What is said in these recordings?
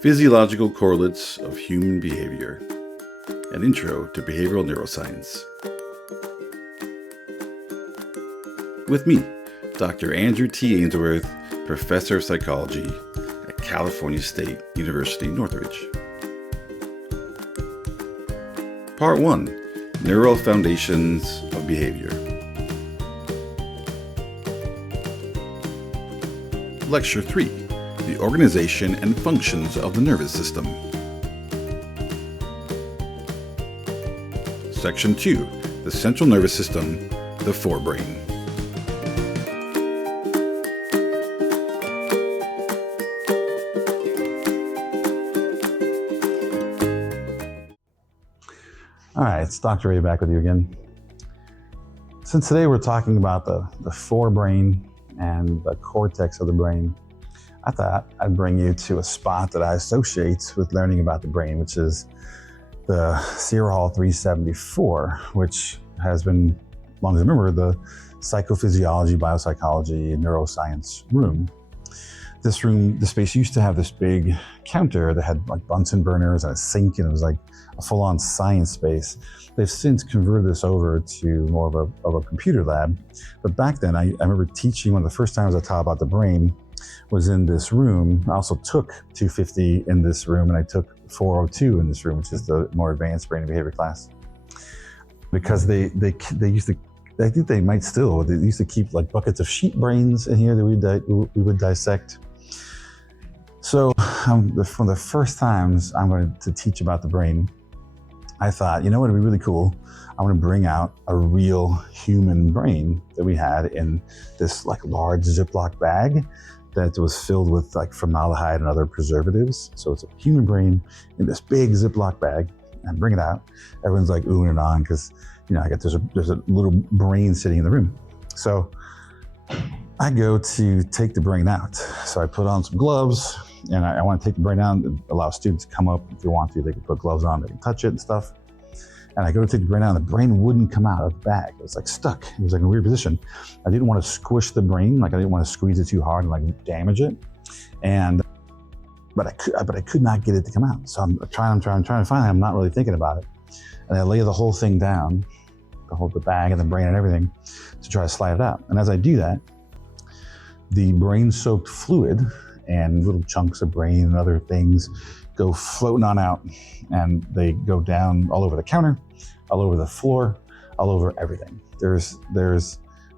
Physiological Correlates of Human Behavior, an intro to behavioral neuroscience. With me, Dr. Andrew T. Ainsworth, Professor of Psychology at California State University, Northridge. Part 1, Neural Foundations of Behavior. Lecture 3, the organization and functions of the nervous system. Section 2, the central nervous system, the forebrain. All right, it's Dr. A back with you again. Since today we're talking about the forebrain and the cortex of the brain, I thought I'd bring you to a spot that I associate with learning about the brain, which is the Sierra Hall 374, which has been, as long as I remember, the psychophysiology, biopsychology, and neuroscience room. This room, the space used to have this big counter that had like Bunsen burners and a sink, and it was like a full-on science space. They've since converted this over to more of a computer lab. But back then, I remember teaching, one of the first times I taught about the brain was in this room. I also took 250 in this room, and I took 402 in this room, which is the more advanced brain and behavior class. Because they used to, I think they might still, they used to keep like buckets of sheep brains in here that we would dissect. So from the first times I'm going to teach about the brain, I thought, you know what would be really cool? I want to bring out a real human brain that we had in this like large Ziploc bag that was filled with like formaldehyde and other preservatives. So it's a human brain in this big Ziploc bag, and bring it out. Everyone's like oohing and ahhing because, you know, there's a little brain sitting in the room. So I go to take the brain out. So I put on some gloves, and I want to take the brain out and allow students to come up if they want to. They can put gloves on, they can touch it and stuff. And I go to take the brain out, and the brain wouldn't come out of the bag. It was like stuck. It was like in a weird position. I didn't want to squish the brain, like I didn't want to squeeze it too hard and like damage it. But I could not get it to come out. So I'm trying. Finally, I'm not really thinking about it. And I lay the whole thing down, the bag and the brain and everything, to try to slide it out. And as I do that, the brain-soaked fluid and little chunks of brain and other things go floating on out, and they go down all over the counter, all over the floor, all over everything. There's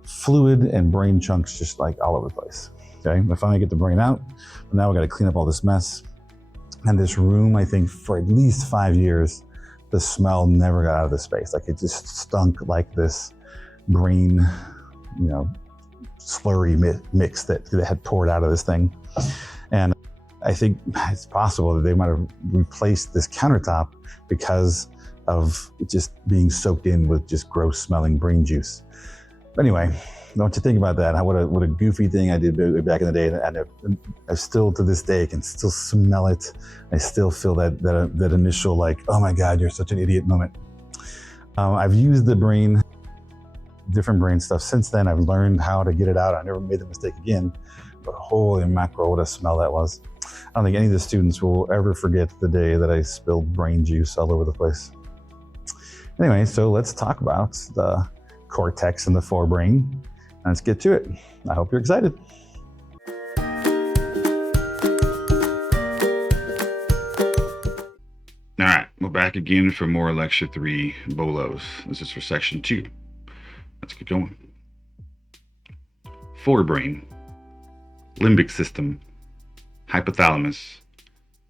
fluid and brain chunks just like all over the place. Okay, I finally get the brain out, but now we got to clean up all this mess. And this room, I think for at least 5 years, the smell never got out of the space. Like it just stunk like this brain, you know, slurry mix that had poured out of this thing. And I think it's possible that they might have replaced this countertop because of it just being soaked in with just gross smelling brain juice. But anyway, don't you think about that? What a goofy thing I did back in the day, and I still to this day can still smell it. I still feel that initial like, oh my God, you're such an idiot moment. I've used the brain, different brain stuff since then. I've learned how to get it out. I never made the mistake again, but holy mackerel, what a smell that was. I don't think any of the students will ever forget the day that I spilled brain juice all over the place. Anyway, so let's talk about the cortex and the forebrain. Let's get to it. I hope you're excited. All right, we're back again for more Lecture 3 Bolos. This is for Section 2. Let's get going. Forebrain, limbic system, hypothalamus,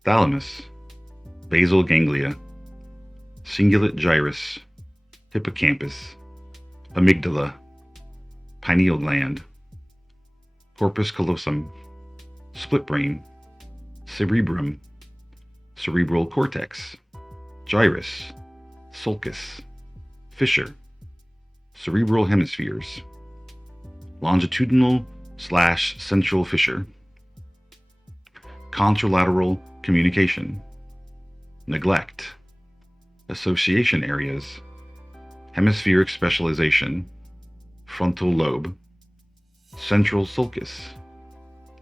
thalamus, basal ganglia, cingulate gyrus, hippocampus, amygdala, pineal gland, corpus callosum, split brain, cerebrum, cerebral cortex, gyrus, sulcus, fissure, cerebral hemispheres, longitudinal/central fissure, contralateral communication, neglect, association areas, hemispheric specialization, frontal lobe, central sulcus,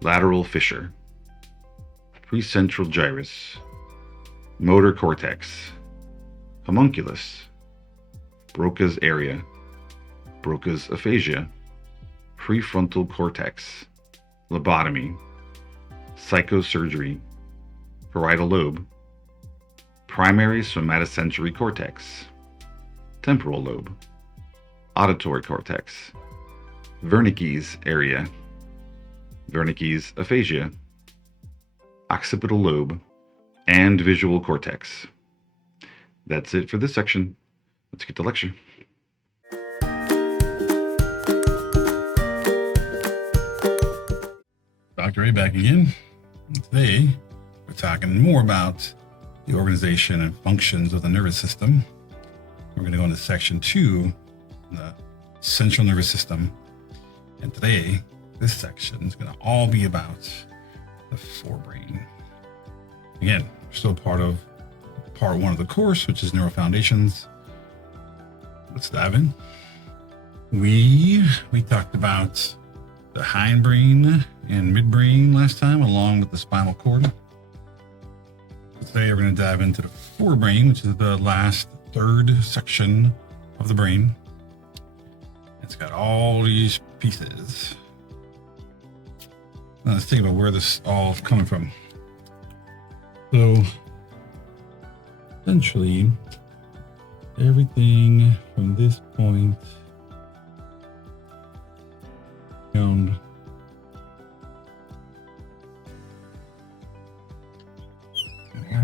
lateral fissure. Precentral gyrus, motor cortex, homunculus, Broca's area, Broca's aphasia, prefrontal cortex, lobotomy, psychosurgery, parietal lobe, primary somatosensory cortex, temporal lobe, auditory cortex, Wernicke's area, Wernicke's aphasia, occipital lobe, and visual cortex. That's it for this section. Let's get to lecture. Dr. A back again. Today, we're talking more about the organization and functions of the nervous system. We're going to go into section 2, the central nervous system. And today, this section is going to all be about the forebrain. Again, we're still part of part 1 of the course, which is Neuro Foundations. Let's dive in. We talked about the hindbrain and midbrain last time, along with the spinal cord. Today, we're going to dive into the forebrain, which is the last third section of the brain. It's got all these pieces. Now, let's think about where this all is coming from. So, essentially, everything from this point down all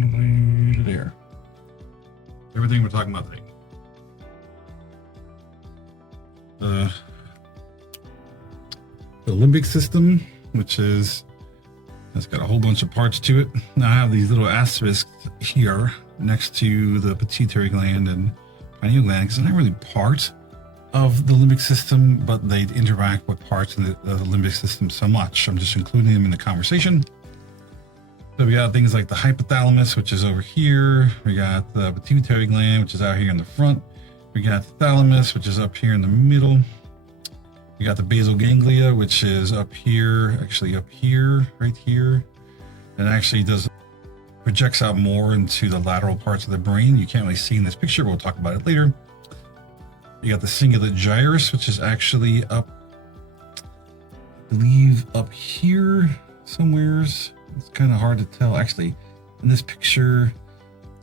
the way to there. Everything we're talking about today. The limbic system, which is, it's got a whole bunch of parts to it. Now I have these little asterisks here next to the pituitary gland and pineal gland, because they're not really part of the limbic system, but they interact with parts of the limbic system so much. I'm just including them in the conversation. So we got things like the hypothalamus, which is over here. We got the pituitary gland, which is out here in the front. We got the thalamus, which is up here in the middle. We got the basal ganglia, which is up here, actually up here, right here. And actually projects out more into the lateral parts of the brain. You can't really see in this picture, but we'll talk about it later. You got the cingulate gyrus, which is actually up, I believe, up here somewheres. It's kind of hard to tell. Actually, in this picture,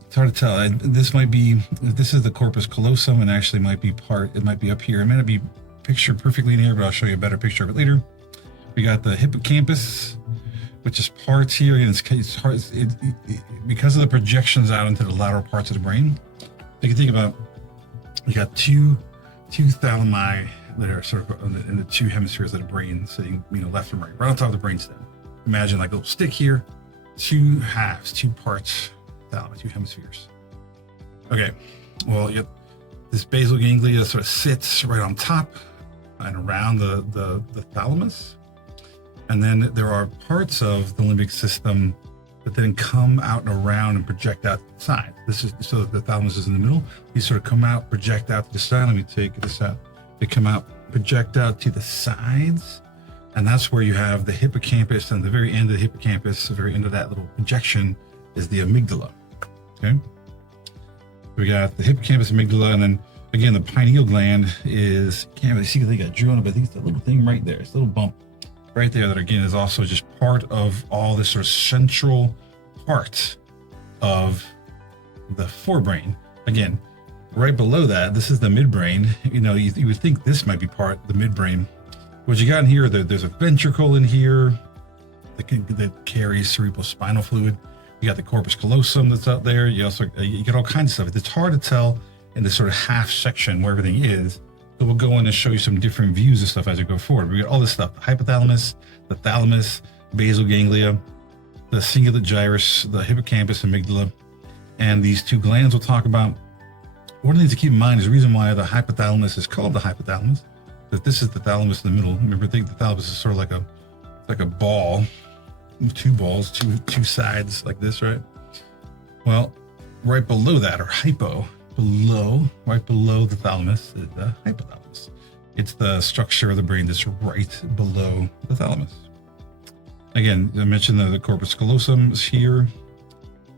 it's hard to tell. This might be, this is the corpus callosum, and actually might be it might be up here. It may not be pictured perfectly in here, but I'll show you a better picture of it later. We got the hippocampus, which is parts here, and it's hard, because of the projections out into the lateral parts of the brain. You can think about, you got two thalami that are sort of in the two hemispheres of the brain, sitting, left and right on top of the brainstem. Imagine like a little stick here, two halves, two parts, thalami, two hemispheres. Okay, well, yep. This basal ganglia sort of sits right on top and around the thalamus. And then there are parts of the limbic system that then come out and around and project out to the side. This is so that the thalamus is in the middle. These sort of come out, project out to the side. Let me take this out. They come out, project out to the sides. And that's where you have the hippocampus, and the very end of the hippocampus, the very end of that little projection, is the amygdala. Okay. We got the hippocampus, amygdala, and then again, the pineal gland is, can't really see because they got drew on it, but I think it's that little thing right there. It's a little bump right there that again is also just part of all this sort of central part of the forebrain. Again, right below that, this is the midbrain. You would think this might be part of the midbrain. What you got in here, there's a ventricle in here that carries cerebral spinal fluid. You got the corpus callosum that's out there. You get all kinds of stuff. It's hard to tell in this sort of half section where everything is. So we'll go in and show you some different views of stuff as we go forward. We got all this stuff: the hypothalamus, the thalamus, basal ganglia, the cingulate gyrus, the hippocampus, amygdala, and these two glands we'll talk about. One of the things to keep in mind is the reason why the hypothalamus is called the hypothalamus. That this is the thalamus in the middle. Remember, think the thalamus is sort of like a ball, two balls, two sides like this, right? Well, right below that, or right below the thalamus is the hypothalamus. It's the structure of the brain that's right below the thalamus. Again, I mentioned the corpus callosum is here.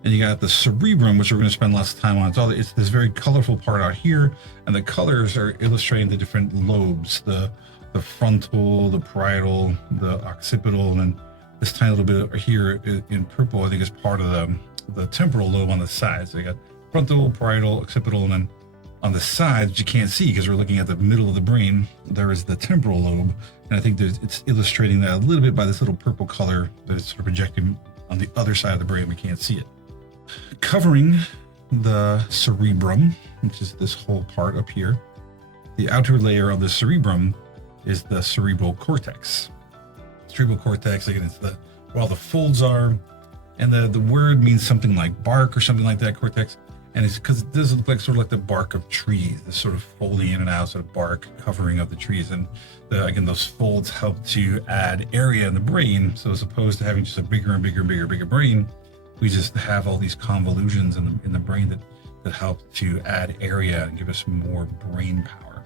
And you got the cerebrum, which we're going to spend less time on. It's this very colorful part out here, and the colors are illustrating the different lobes, the frontal, the parietal, the occipital, and then this tiny little bit here in purple, I think, is part of the temporal lobe on the side. So you got frontal, parietal, occipital, and then on the sides, which you can't see because we're looking at the middle of the brain, there is the temporal lobe, and I think it's illustrating that a little bit by this little purple color that is sort of projecting on the other side of the brain. We can't see it. Covering the cerebrum, which is this whole part up here, the outer layer of the cerebrum is the cerebral cortex. Cerebral cortex, again, it's where all the folds are, and the word means something like bark or something like that, cortex, and it's because it does look like sort of like the bark of trees, this sort of folding in and out sort of bark covering of the trees, and again, those folds help to add area in the brain. So as opposed to having just a bigger and bigger brain, we just have all these convolutions in the brain that help to add area and give us more brain power.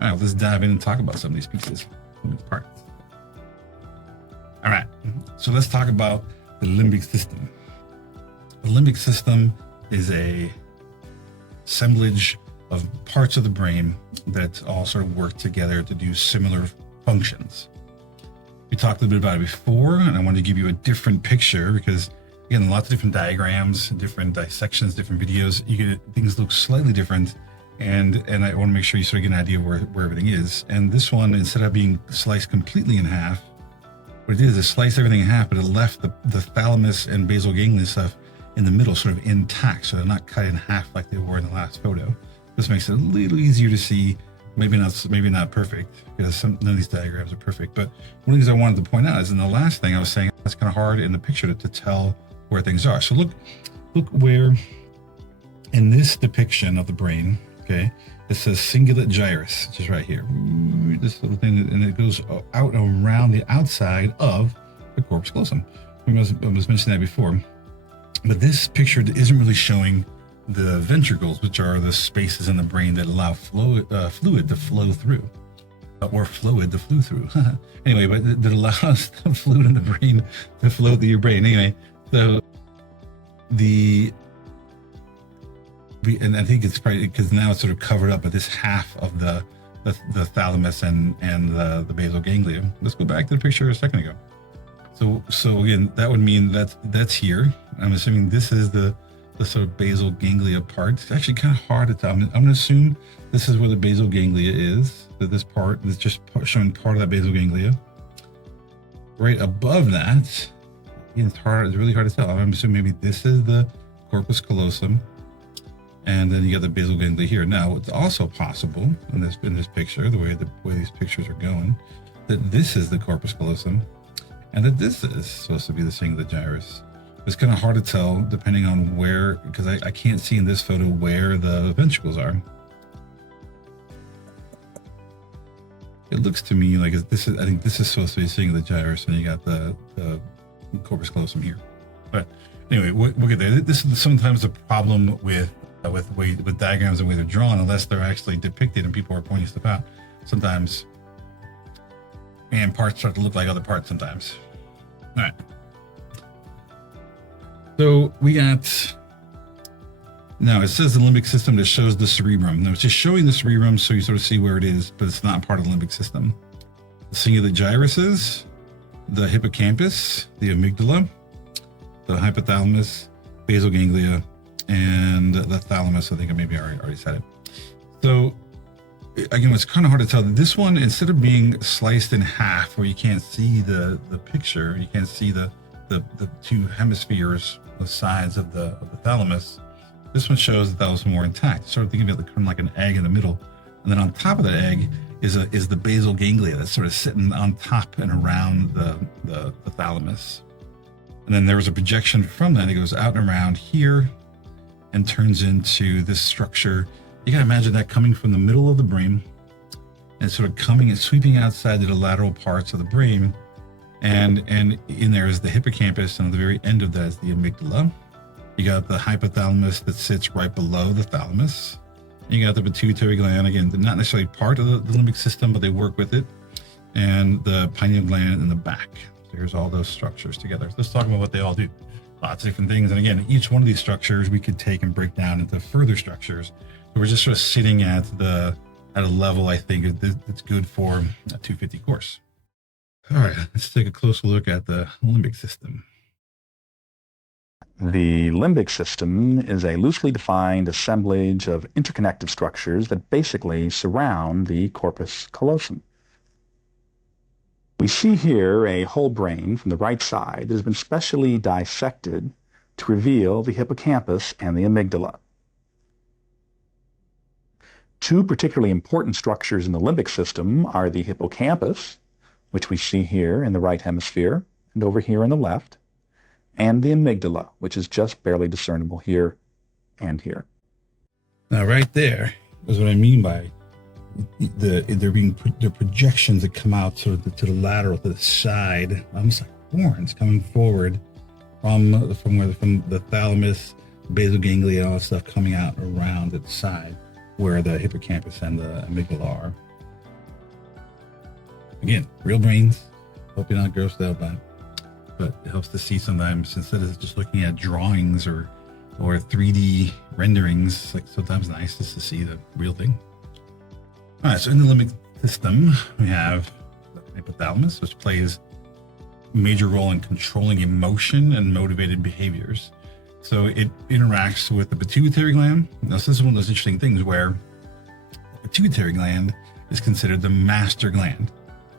All right, let's dive in and talk about some of these pieces, some of these parts. All right, so let's talk about the limbic system. The limbic system is a assemblage of parts of the brain that all sort of work together to do similar functions. We talked a little bit about it before, and I wanted to give you a different picture because, again, lots of different diagrams, different dissections, different videos. Things look slightly different, and I want to make sure you sort of get an idea where everything is. And this one, instead of being sliced completely in half, what it did is it sliced everything in half, but it left the thalamus and basal ganglia stuff in the middle, sort of intact, so they're not cut in half like they were in the last photo. This makes it a little easier to see. Maybe not perfect, because none of these diagrams are perfect. But one of the things I wanted to point out is in the last thing I was saying, it's kind of hard in the picture to tell where things are. So look where in this depiction of the brain, okay, it says cingulate gyrus, which is right here. This little thing, and it goes out around the outside of the corpus callosum. I was mentioning that before. But this picture isn't really showing the ventricles, which are the spaces in the brain that allow fluid to flow through, or fluid to flow through. Anyway, but that allows the fluid in the brain to flow through your brain. Anyway, so and I think it's probably because now it's sort of covered up by this half of the thalamus and the basal ganglia. Let's go back to the picture a second ago. So again, that would mean that's here. I'm assuming this is the sort of basal ganglia part. It's actually kind of hard to tell. I'm going to assume this is where the basal ganglia is. That this part is just showing part of that basal ganglia. Right above that, again, it's really hard to tell. I'm assuming maybe this is the corpus callosum, and then you got the basal ganglia here. Now, it's also possible in this picture, the way these pictures are going, that this is the corpus callosum, and that this is supposed to be the cingulate gyrus. It's kind of hard to tell depending on where, because I can't see in this photo where the ventricles are. It looks to me like I think this is supposed to be cingulate gyrus, and you got the corpus callosum here. But anyway, we'll get there. This is sometimes a problem with diagrams and the way they're drawn, unless they're actually depicted and people are pointing stuff out. Sometimes, and parts start to look like other parts sometimes. All right. So we got, now it says the limbic system that shows the cerebrum. Now it's just showing the cerebrum so you sort of see where it is, but it's not part of the limbic system. The cingulate gyruses, the hippocampus, the amygdala, the hypothalamus, basal ganglia, and the thalamus. I think I maybe already said it. So again, it's kind of hard to tell. This one, instead of being sliced in half where you can't see the picture, you can't see the two hemispheres, the sides of the thalamus, this one shows that was more intact. Sort of thinking of it kind of like an egg in the middle, and then on top of that egg is the basal ganglia that's sort of sitting on top and around the thalamus. And then there was a projection from that. It goes out and around here and turns into this structure. You gotta imagine that coming from the middle of the brain and sort of coming and sweeping outside to the lateral parts of the brain. And in there is the hippocampus, and at the very end of that is the amygdala. You got the hypothalamus that sits right below the thalamus. And you got the pituitary gland, again, they're not necessarily part of the limbic system, but they work with it. And the pineal gland in the back. So here's all those structures together. Let's talk about what they all do. Lots of different things. And again, each one of these structures we could take and break down into further structures. So we're just sort of sitting at a level I think that's good for a 250 course. All right, let's take a closer look at the limbic system. The limbic system is a loosely defined assemblage of interconnective structures that basically surround the corpus callosum. We see here a whole brain from the right side that has been specially dissected to reveal the hippocampus and the amygdala. Two particularly important structures in the limbic system are the hippocampus, which we see here in the right hemisphere and over here in the left, and the amygdala, which is just barely discernible here and here. Now, right there is what I mean by the projections that come out sort of to the lateral, to the side, almost like horns coming forward from the thalamus, basal ganglia, all that stuff coming out around its side, where the hippocampus and the amygdala are. Again, real brains. Hope you're not grossed out by it. But it helps to see sometimes, instead of just looking at drawings or 3D renderings, like sometimes nice just to see the real thing. All right, so in the limbic system, we have the hypothalamus, which plays a major role in controlling emotion and motivated behaviors. So it interacts with the pituitary gland. Now, this is one of those interesting things where the pituitary gland is considered the master gland.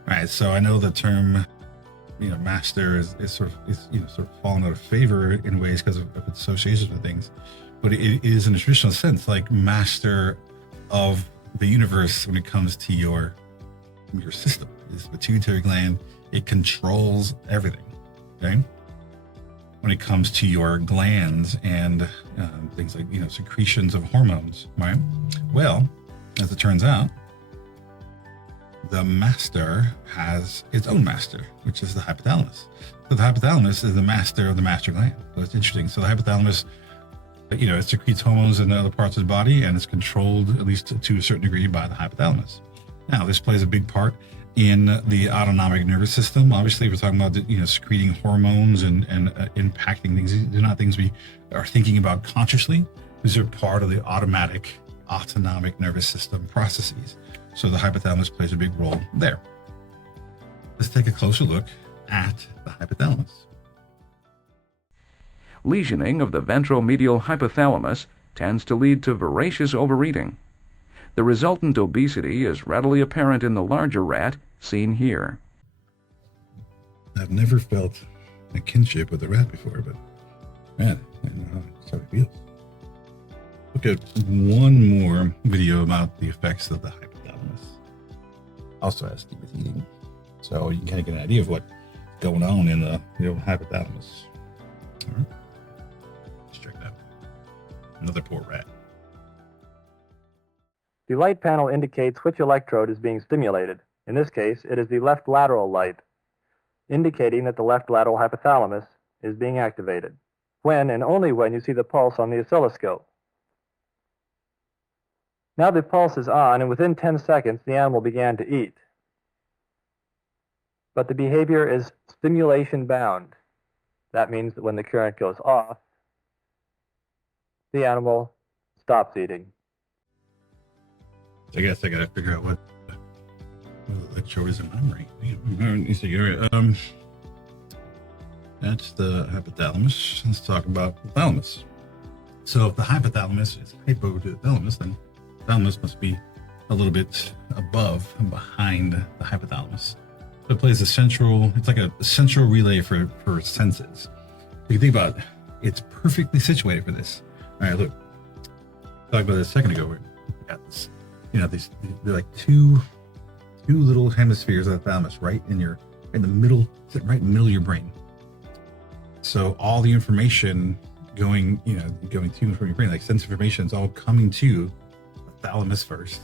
All right, so I know the term, master is sort of fallen out of favor in ways because of its associations with things, but it is in a traditional sense like master of the universe when it comes to your system. It's the pituitary gland. It controls everything. Okay. When it comes to your glands and things like secretions of hormones, right? Well, as it turns out, the master has its own master, which is the hypothalamus. So the hypothalamus is the master of the master gland. So it's interesting. So the hypothalamus, it secretes hormones in the other parts of the body, and it's controlled, at least to a certain degree, by the hypothalamus. Now, this plays a big part in the autonomic nervous system. Obviously, we're talking about secreting hormones and impacting things. These are not things we are thinking about consciously. These are part of the autonomic nervous system processes. So the hypothalamus plays a big role there. Let's take a closer look at the hypothalamus. Lesioning of the ventromedial hypothalamus tends to lead to voracious overeating. The resultant obesity is readily apparent in the larger rat seen here. I've never felt a kinship with a rat before, but man, I know how it feels. Look at one more video about the effects of the hypothalamus. Also has to do with eating. So you can kind of get an idea of what's going on in the hypothalamus. All right. Let's check that out. Another poor rat. The light panel indicates which electrode is being stimulated. In this case, it is the left lateral light, indicating that the left lateral hypothalamus is being activated, when and only when you see the pulse on the oscilloscope. Now the pulse is on, and within 10 seconds, the animal began to eat. But the behavior is stimulation bound. That means that when the current goes off, the animal stops eating. I guess I gotta figure out what electrode is in memory. That's the hypothalamus. Let's talk about the thalamus. So if the hypothalamus is hypo to the thalamus, then the thalamus must be a little bit above and behind the hypothalamus. So it plays it's like a central relay for senses. If you think about it, it's perfectly situated for this. All right, look. Talked about this a second ago. We got this, they're like two little hemispheres of the thalamus right in the middle, right in the middle of your brain. So all the information going to and from your brain, like sense information, is all coming to the thalamus first.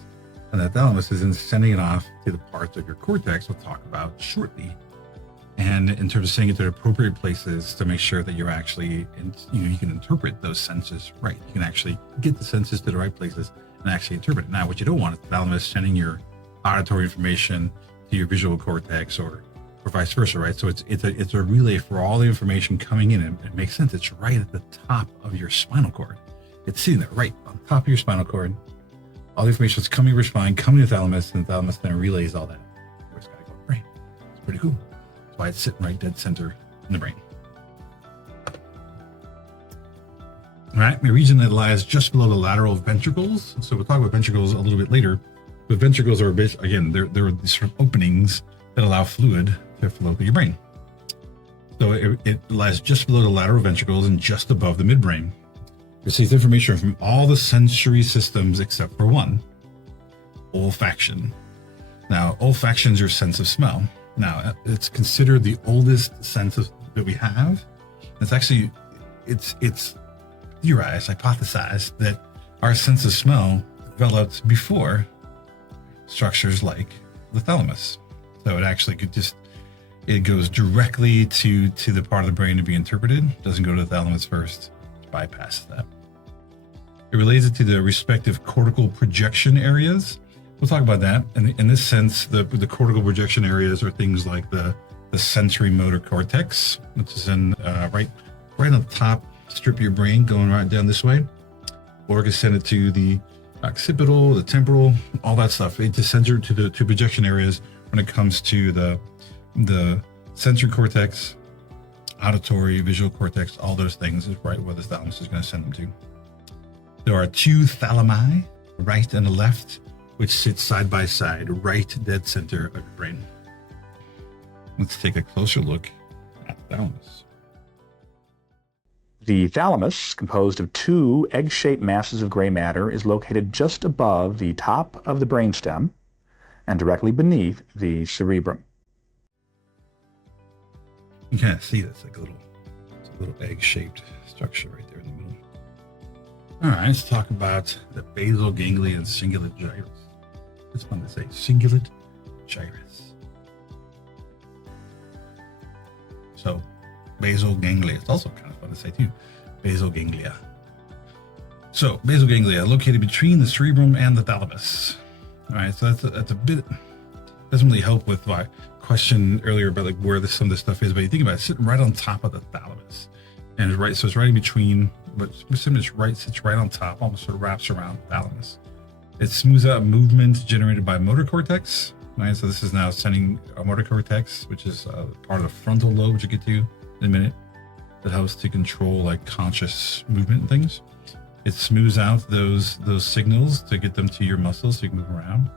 And that thalamus is then sending it off to the parts of your cortex we'll talk about shortly. And in terms of sending it to the appropriate places to make sure that you're actually, you can interpret those senses right. You can actually get the senses to the right places and actually interpret it. Now, what you don't want is the thalamus sending your auditory information to your visual cortex or or vice versa, right? So it's a relay for all the information coming in. It makes sense. It's right at the top of your spinal cord. It's sitting there right on top of your spinal cord. All the information is coming to your spine, coming to the thalamus, and the thalamus then relays all that. Where's got to go to the brain? It's pretty cool. That's why it's sitting right dead center in the brain. All right, the region that lies just below the lateral ventricles. So we'll talk about ventricles a little bit later. But ventricles are a bit, again, they're these sort of openings that allow fluid to flow through your brain. So it lies just below the lateral ventricles and just above the midbrain. It receives information from all the sensory systems except for one, olfaction. Now, olfaction is your sense of smell. Now, it's considered the oldest sense that we have. It's actually, it's theorized, hypothesized that our sense of smell developed before structures like the thalamus. So it actually it goes directly to the part of the brain to be interpreted. It doesn't go to the thalamus first. It bypasses that. It relates it to the respective cortical projection areas. We'll talk about that. And in this sense, the cortical projection areas are things like the sensory motor cortex, which is in right on the top strip of your brain, going right down this way. Or it can send it to the occipital, the temporal, all that stuff. It just sends it to the projection areas when it comes to the sensory cortex, auditory, visual cortex, all those things is right where the thalamus is going to send them to. There are two thalami, right and the left, which sit side by side, right dead center of your brain. Let's take a closer look at the thalamus. The thalamus, composed of two egg-shaped masses of gray matter, is located just above the top of the brainstem and directly beneath the cerebrum. You can kind of see that's like a little egg-shaped structure right there in the middle. All right, let's talk about the basal ganglia and cingulate gyrus. It's fun to say, cingulate gyrus. So, basal ganglia. It's also kind of fun to say too. Basal ganglia. So, basal ganglia located between the cerebrum and the thalamus. All right, so that's a bit, doesn't really help with my question earlier about like where some of this stuff is, but you think about it, sitting right on top of the thalamus, and it's right, so it's right in between, but it's right, sits right on top, almost sort of wraps around the thalamus. It smooths out movement generated by motor cortex. Right, so this is now sending a motor cortex, which is part of the frontal lobe, which we'll get to in a minute, that helps to control like conscious movement and things. It smooths out those signals to get them to your muscles so you can move around.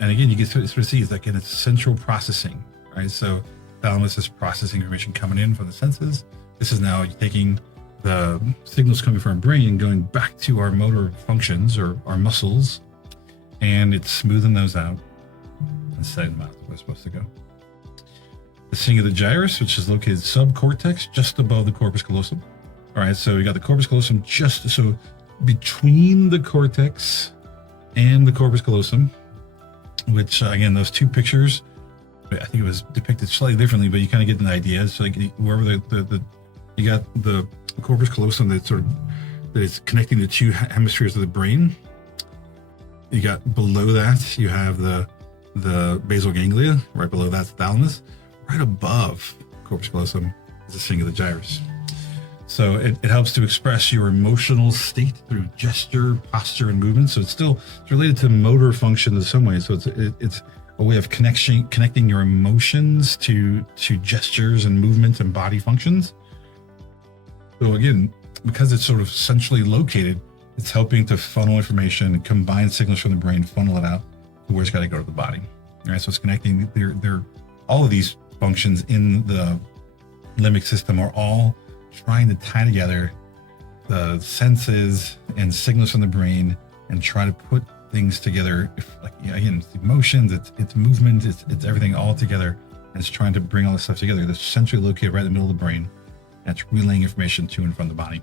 And again, you can sort of see it's like in its central processing, right? So thalamus is processing information coming in from the senses. This is now taking the signals coming from our brain and going back to our motor functions or our muscles, and it's smoothing those out and setting them out where they're supposed to go. The cingulate gyrus, which is located subcortex, just above the corpus callosum. All right, so you got the corpus callosum so between the cortex and the corpus callosum, which again, those two pictures, I think it was depicted slightly differently, but you kind of get an idea. It's like wherever you got the corpus callosum that is connecting the two hemispheres of the brain. You got below that, you have the basal ganglia. Right below that's the thalamus. Right above corpus callosum is the cingulate gyrus. So it helps to express your emotional state through gesture, posture, and movement. So it's related to motor function in some way. So it's a way of connecting your emotions to gestures and movement and body functions. So again, because it's sort of centrally located, it's helping to funnel information and combine signals from the brain, funnel it out to where it's got to go to the body. All right, so it's connecting. They're all of these functions in the limbic system are all trying to tie together the senses and signals from the brain and try to put things together. Again, it's emotions, it's movement, it's everything all together, and it's trying to bring all this stuff together. It's centrally located right in the middle of the brain, and it's relaying information to and from the body.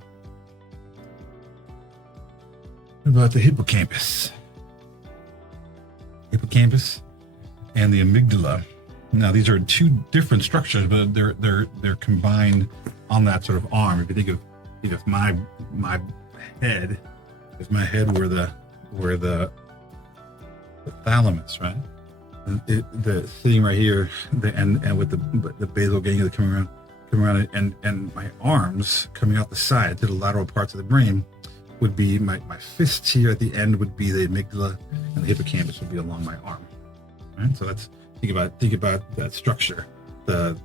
What about the hippocampus? Hippocampus and the amygdala. Now, these are two different structures, but they're combined on that sort of arm. If you think of my head, where the thalamus, right? the sitting right here, and with the basal ganglia coming around, and my arms coming out the side to the lateral parts of the brain would be my fists here at the end would be the amygdala, and the hippocampus would be along my arm. Right? So that's think about that structure. The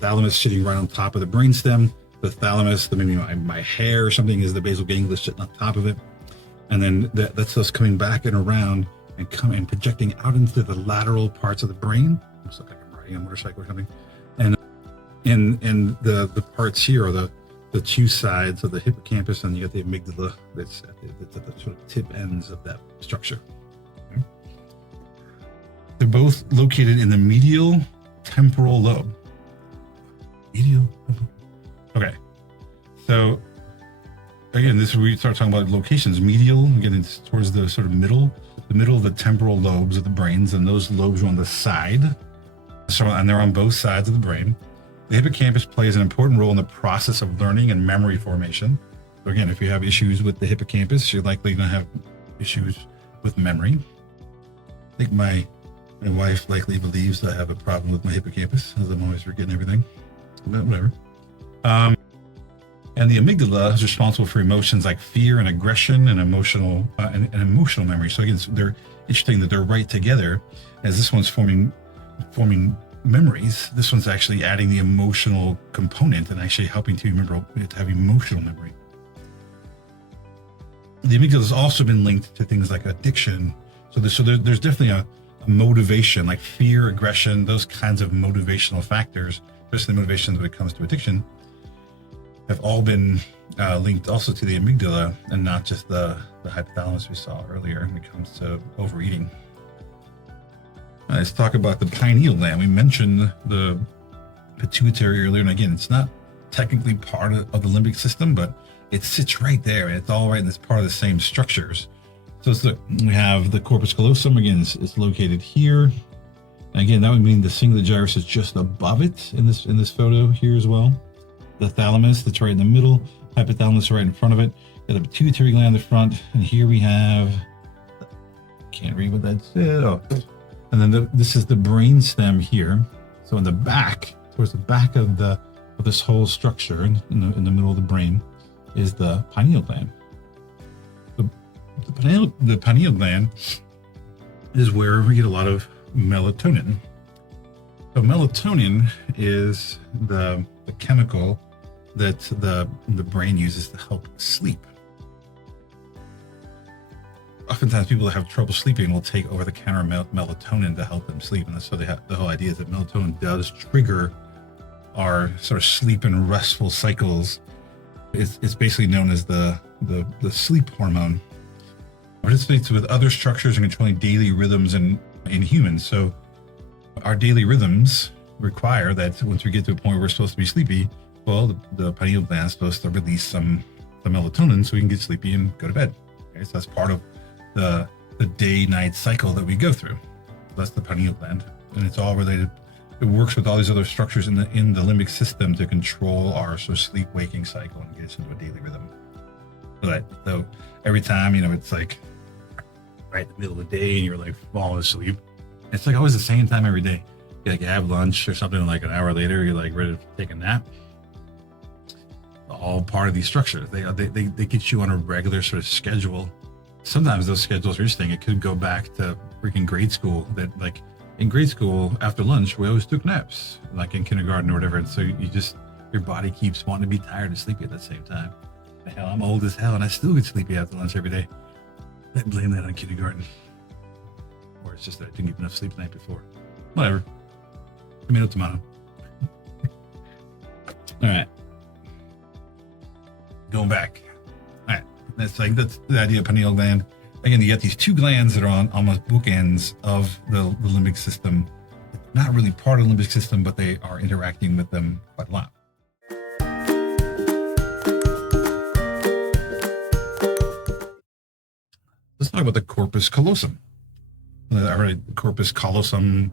thalamus sitting right on top of the brainstem. The thalamus, maybe my hair or something, is the basal ganglia sitting on top of it, and then that's us coming back and around and projecting out into the lateral parts of the brain. Looks like I'm riding a motorcycle or something. And the parts here are the two sides of the hippocampus, and you got the amygdala that's at the sort of tip ends of that structure. Okay. They're both located in the medial temporal lobe. Okay. So again, this is where we start talking about locations. Medial, again, it's towards the sort of middle of the temporal lobes of the brains, and those lobes are on the side. So, and they're on both sides of the brain. The hippocampus plays an important role in the process of learning and memory formation. So again, if you have issues with the hippocampus, you're likely going to have issues with memory. I think my wife likely believes I have a problem with my hippocampus, as I'm always forgetting everything. But whatever. And the amygdala is responsible for emotions like fear and aggression and emotional memory. So again, they're interesting that they're right together, as this one's forming memories. This one's actually adding the emotional component and actually helping to remember to have emotional memory. The amygdala has also been linked to things like addiction. So there's definitely a motivation, like fear, aggression, those kinds of motivational factors, especially motivations when it comes to addiction, have all been linked also to the amygdala and not just the hypothalamus we saw earlier when it comes to overeating. Let's talk about the pineal gland. We mentioned the pituitary earlier, and again, it's not technically part of the limbic system, but it sits right there, and it's all right, and it's part of the same structures. So we have the corpus callosum. Again, it's located here. And again, that would mean the cingulate gyrus is just above it in this photo here as well. The thalamus that's right in the middle, hypothalamus right in front of it. Got the pituitary gland in the front, and here we have, can't read what that said. Oh, and then this is the brain stem here. So in the back, towards the back of this whole structure, in the middle of the brain, is the pineal gland. The pineal gland is where we get a lot of melatonin. So melatonin is the chemical that the brain uses to help sleep. Oftentimes people that have trouble sleeping will take over-the-counter melatonin to help them sleep, and so the whole idea is that melatonin does trigger our sort of sleep and restful cycles. It's basically known as the sleep hormone. It participates with other structures in controlling daily rhythms in humans. So our daily rhythms require that once we get to a point where we're supposed to be sleepy, well, the pineal gland is supposed to release some melatonin so we can get sleepy and go to bed. Okay, so that's part of the day-night cycle that we go through. That's the pineal gland, and it's all related. It works with all these other structures in the limbic system to control our sort of sleep-waking cycle and get us into a daily rhythm. So every time, it's like right in the middle of the day and you're like falling asleep. It's like always the same time every day. You have lunch or something, like an hour later, you're like ready to take a nap. All part of these structures. They get you on a regular sort of schedule. Sometimes those schedules are interesting. It could go back to freaking grade school. That like in grade school after lunch, we always took naps, like in kindergarten or whatever. And so your body keeps wanting to be tired and sleepy at the same time. Hell, I'm old as hell and I still get sleepy after lunch every day. I blame that on kindergarten. Or it's just that I didn't get enough sleep the night before. Whatever. Tomato. All right. Going back. All right. That's the idea of pineal gland. Again, you got these two glands that are on almost bookends of the limbic system. Not really part of the limbic system, but they are interacting with them quite a lot. Let's talk about the corpus callosum. Corpus callosum.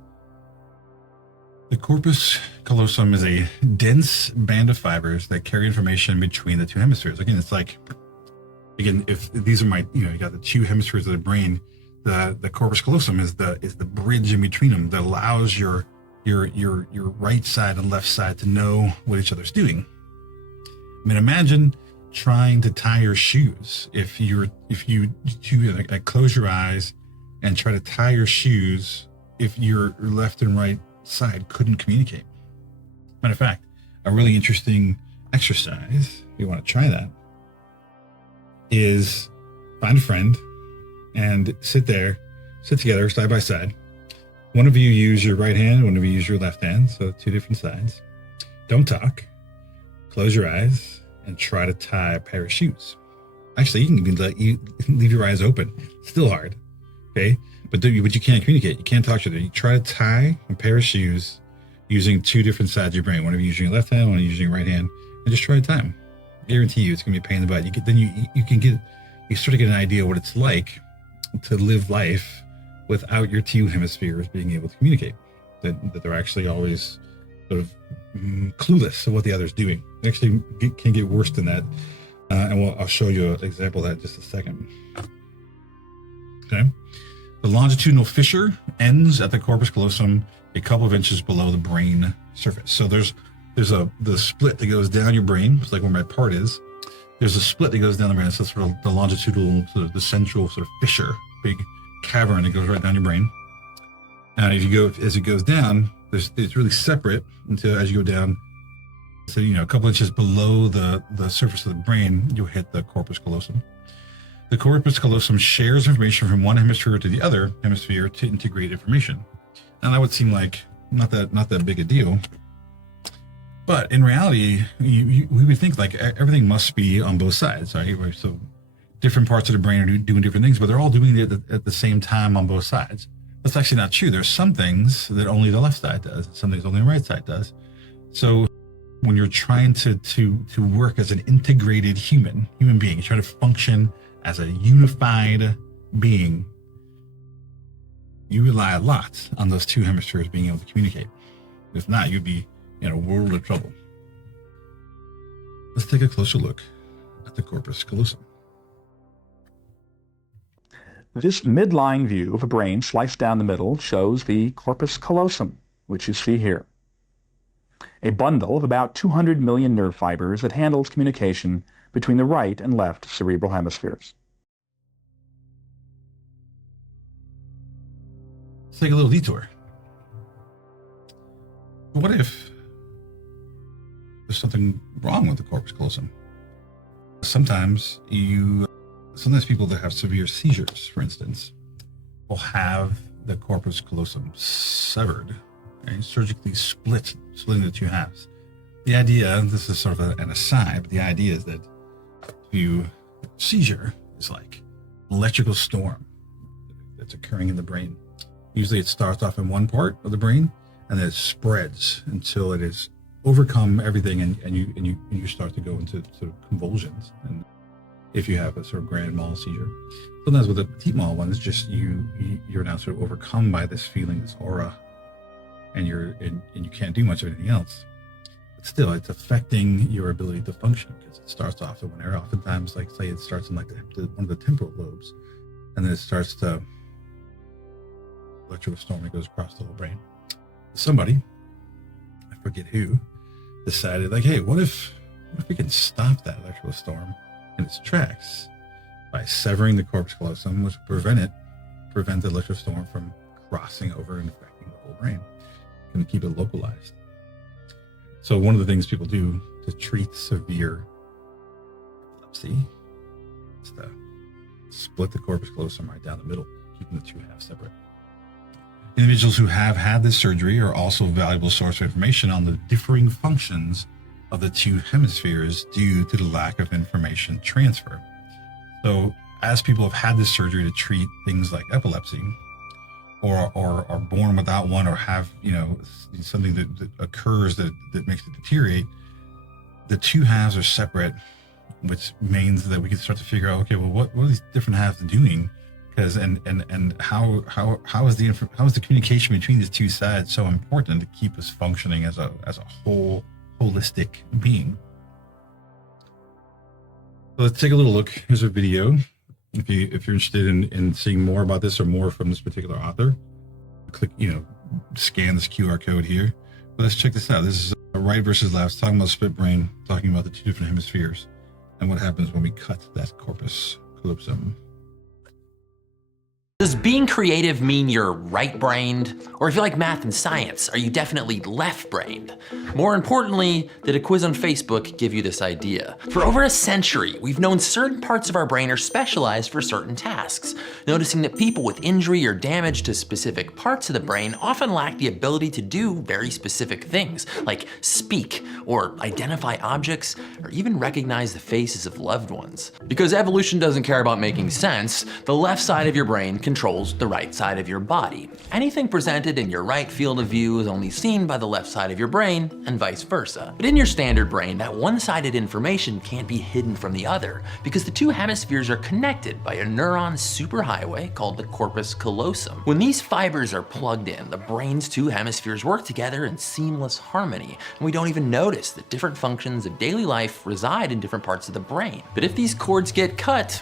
The corpus callosum is a dense band of fibers that carry information between the two hemispheres. Again, it's like, if these are you got the two hemispheres of the brain, the corpus callosum is the bridge in between them that allows your right side and left side to know what each other's doing. I mean, imagine trying to tie your shoes. If you close your eyes and try to tie your shoes, if your left and right side couldn't communicate. Matter of fact, a really interesting exercise, if you want to try that, is find a friend and sit together side by side. One of you use your right hand, one of you use your left hand, so 2 different sides. Don't talk. Close your eyes and try to tie a pair of shoes. Actually, you can leave your eyes open. Still hard, okay? But you can't communicate. You can't talk to them. You try to tie a pair of shoes using 2 different sides of your brain. One of you using your left hand, one of you using your right hand, and just try to tie them. I guarantee you, it's gonna be a pain in the butt. You sort of get an idea what it's like to live life without your 2 hemispheres being able to communicate. That they're actually always sort of clueless of what the other's doing. It actually can get worse than that. And I'll show you an example of that in just a second. Okay. The longitudinal fissure ends at the corpus callosum a couple of inches below the brain surface. So there's the split that goes down your brain. It's like where my part is. There's a split that goes down the brain. So that's sort of the longitudinal, sort of the central sort of fissure, big cavern that goes right down your brain. And as it goes down, it's really separate until as you go down. So, a couple inches below the surface of the brain, you'll hit the corpus callosum. The corpus callosum shares information from one hemisphere to the other hemisphere to integrate information. And that would seem like not that big a deal. But in reality, we would think like everything must be on both sides, right? So different parts of the brain are doing different things, but they're all doing it at the same time on both sides. That's actually not true. There's some things that only the left side does, some things only the right side does. So when you're trying to work as an integrated human being, you try to function as a unified being, you rely a lot on those 2 hemispheres being able to communicate. If not, you'd be in a world of trouble. Let's take a closer look at the corpus callosum. This midline view of a brain sliced down the middle shows the corpus callosum, which you see here. A bundle of about 200 million nerve fibers that handles communication between the right and left cerebral hemispheres. Let's take a little detour. What if there's something wrong with the corpus callosum? Sometimes people that have severe seizures, for instance, will have the corpus callosum severed, right? Surgically splitting the 2 halves. The idea, this is sort of an aside, but the idea is that seizure is like an electrical storm that's occurring in the brain. Usually it starts off in one part of the brain and then it spreads until it has overcome everything and you start to go into sort of convulsions. And if you have a sort of grand mal seizure, sometimes with a petit mal one, it's just you're now sort of overcome by this feeling, this aura, and you can't do much of anything else. But still, it's affecting your ability to function because it starts off in one area. Oftentimes, like say it starts in like one of the temporal lobes, and then it starts to electrical storm that goes across the whole brain. Somebody, I forget who, decided like, hey, what if we can stop that electrical storm in its tracks by severing the corpus callosum, which will prevent the electrical storm from crossing over and affecting the whole brain, and keep it localized. So one of the things people do to treat severe epilepsy is to split the corpus callosum right down the middle, keeping the 2 halves separate. Individuals who have had this surgery are also a valuable source of information on the differing functions of the 2 hemispheres due to the lack of information transfer. So as people have had this surgery to treat things like epilepsy, or are born without one, or have something that occurs that makes it deteriorate, the 2 halves are separate, which means that we can start to figure out, okay, well, what are these different halves doing? Because and how is the communication between these 2 sides so important to keep us functioning as a whole holistic being? So let's take a little look. Here's a video If you're interested in seeing more about this or more from this particular author, click, scan this QR code here. But let's check this out. This is right versus left, talking about split brain, talking about the two different hemispheres and what happens when we cut that corpus callosum. Does being creative mean you're right-brained? Or if you like math and science, are you definitely left-brained? More importantly, did a quiz on Facebook give you this idea? For over a century, we've known certain parts of our brain are specialized for certain tasks, noticing that people with injury or damage to specific parts of the brain often lack the ability to do very specific things, like speak, or identify objects, or even recognize the faces of loved ones. Because evolution doesn't care about making sense, the left side of your brain controls the right side of your body. Anything presented in your right field of view is only seen by the left side of your brain, and vice versa. But in your standard brain, that one-sided information can't be hidden from the other, because the two hemispheres are connected by a neuron superhighway called the corpus callosum. When these fibers are plugged in, the brain's two hemispheres work together in seamless harmony, and we don't even notice that different functions of daily life reside in different parts of the brain. But if these cords get cut,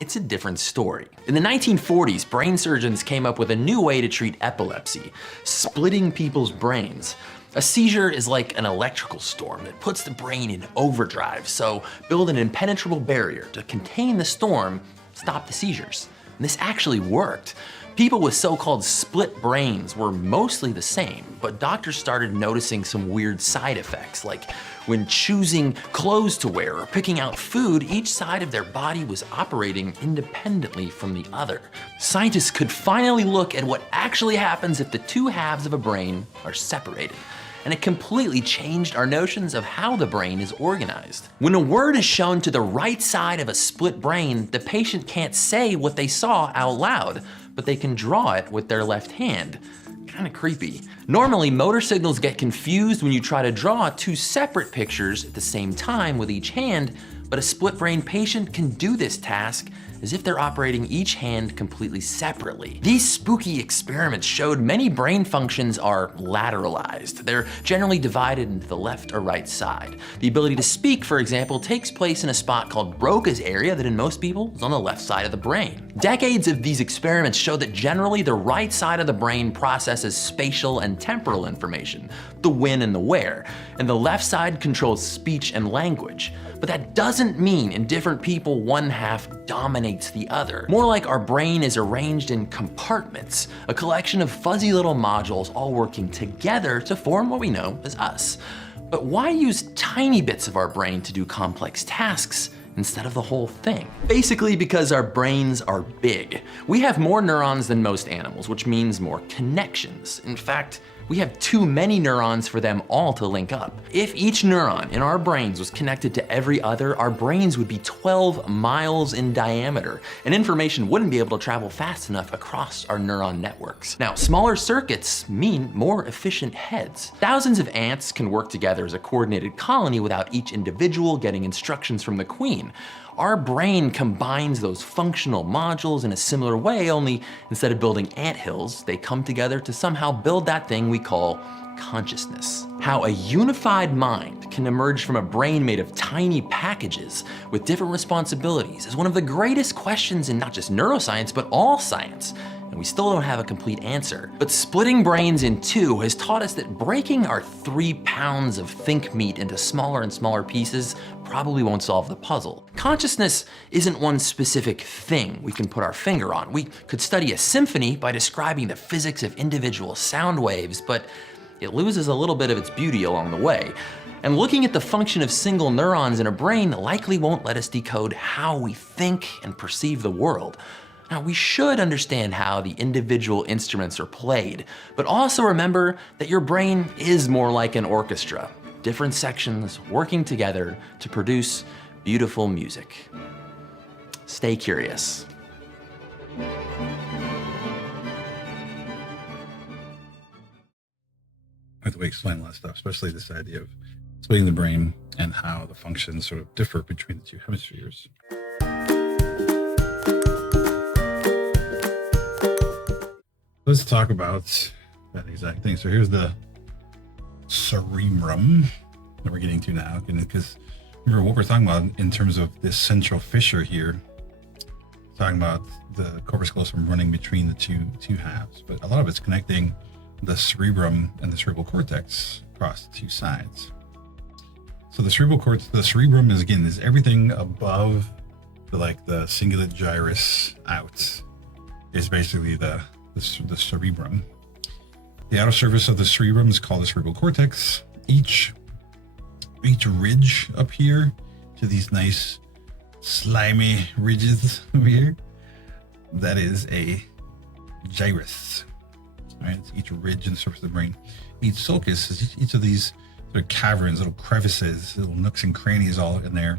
it's a different story. In the 1940s, brain surgeons came up with a new way to treat epilepsy, splitting people's brains. A seizure is like an electrical storm that puts the brain in overdrive, so build an impenetrable barrier to contain the storm, stop the seizures. And this actually worked. People with so-called split brains were mostly the same, but doctors started noticing some weird side effects, like when choosing clothes to wear or picking out food, each side of their body was operating independently from the other. Scientists could finally look at what actually happens if the two halves of a brain are separated. And it completely changed our notions of how the brain is organized. When a word is shown to the right side of a split brain, the patient can't say what they saw out loud, but they can draw it with their left hand. Kind of creepy. Normally, motor signals get confused when you try to draw two separate pictures at the same time with each hand, but a split brain patient can do this task as if they're operating each hand completely separately. These spooky experiments showed many brain functions are lateralized. They're generally divided into the left or right side. The ability to speak, for example, takes place in a spot called Broca's area that in most people is on the left side of the brain. Decades of these experiments show that generally the right side of the brain processes spatial and temporal information, the when and the where, and the left side controls speech and language. But that doesn't mean in different people one half dominates the other. More like our brain is arranged in compartments, a collection of fuzzy little modules all working together to form what we know as us. But why use tiny bits of our brain to do complex tasks instead of the whole thing? Basically because our brains are big. We have more neurons than most animals, which means more connections. In fact, we have too many neurons for them all to link up. If each neuron in our brains was connected to every other, our brains would be 12 miles in diameter, and information wouldn't be able to travel fast enough across our neuron networks. Now, smaller circuits mean more efficient heads. Thousands of ants can work together as a coordinated colony without each individual getting instructions from the queen. Our brain combines those functional modules in a similar way, only instead of building anthills, they come together to somehow build that thing we call consciousness. How a unified mind can emerge from a brain made of tiny packages with different responsibilities is one of the greatest questions in not just neuroscience, but all science. And we still don't have a complete answer. But splitting brains in two has taught us that breaking our 3 pounds of think meat into smaller and smaller pieces probably won't solve the puzzle. Consciousness isn't one specific thing we can put our finger on. We could study a symphony by describing the physics of individual sound waves, but it loses a little bit of its beauty along the way. And looking at the function of single neurons in a brain likely won't let us decode how we think and perceive the world. Now, we should understand how the individual instruments are played, but also remember that your brain is more like an orchestra, different sections working together to produce beautiful music. Stay curious. I have to explain a lot of stuff, especially this idea of splitting the brain and how the functions sort of differ between the two hemispheres. Let's talk about that exact thing. So here's the cerebrum that we're getting to now, because remember what we're talking about in terms of this central fissure here. talking about the corpus callosum running between the two halves, but a lot of it's connecting the cerebrum and the cerebral cortex across the two sides. So the cerebrum is everything above the cingulate gyrus out is basically the cerebrum. The outer surface of the cerebrum is called the cerebral cortex. Each ridge up here to these nice slimy ridges over here, that is a gyrus. Right? It's each ridge in the surface of the brain. Each sulcus is each of these sort of caverns, little crevices, little nooks and crannies all in there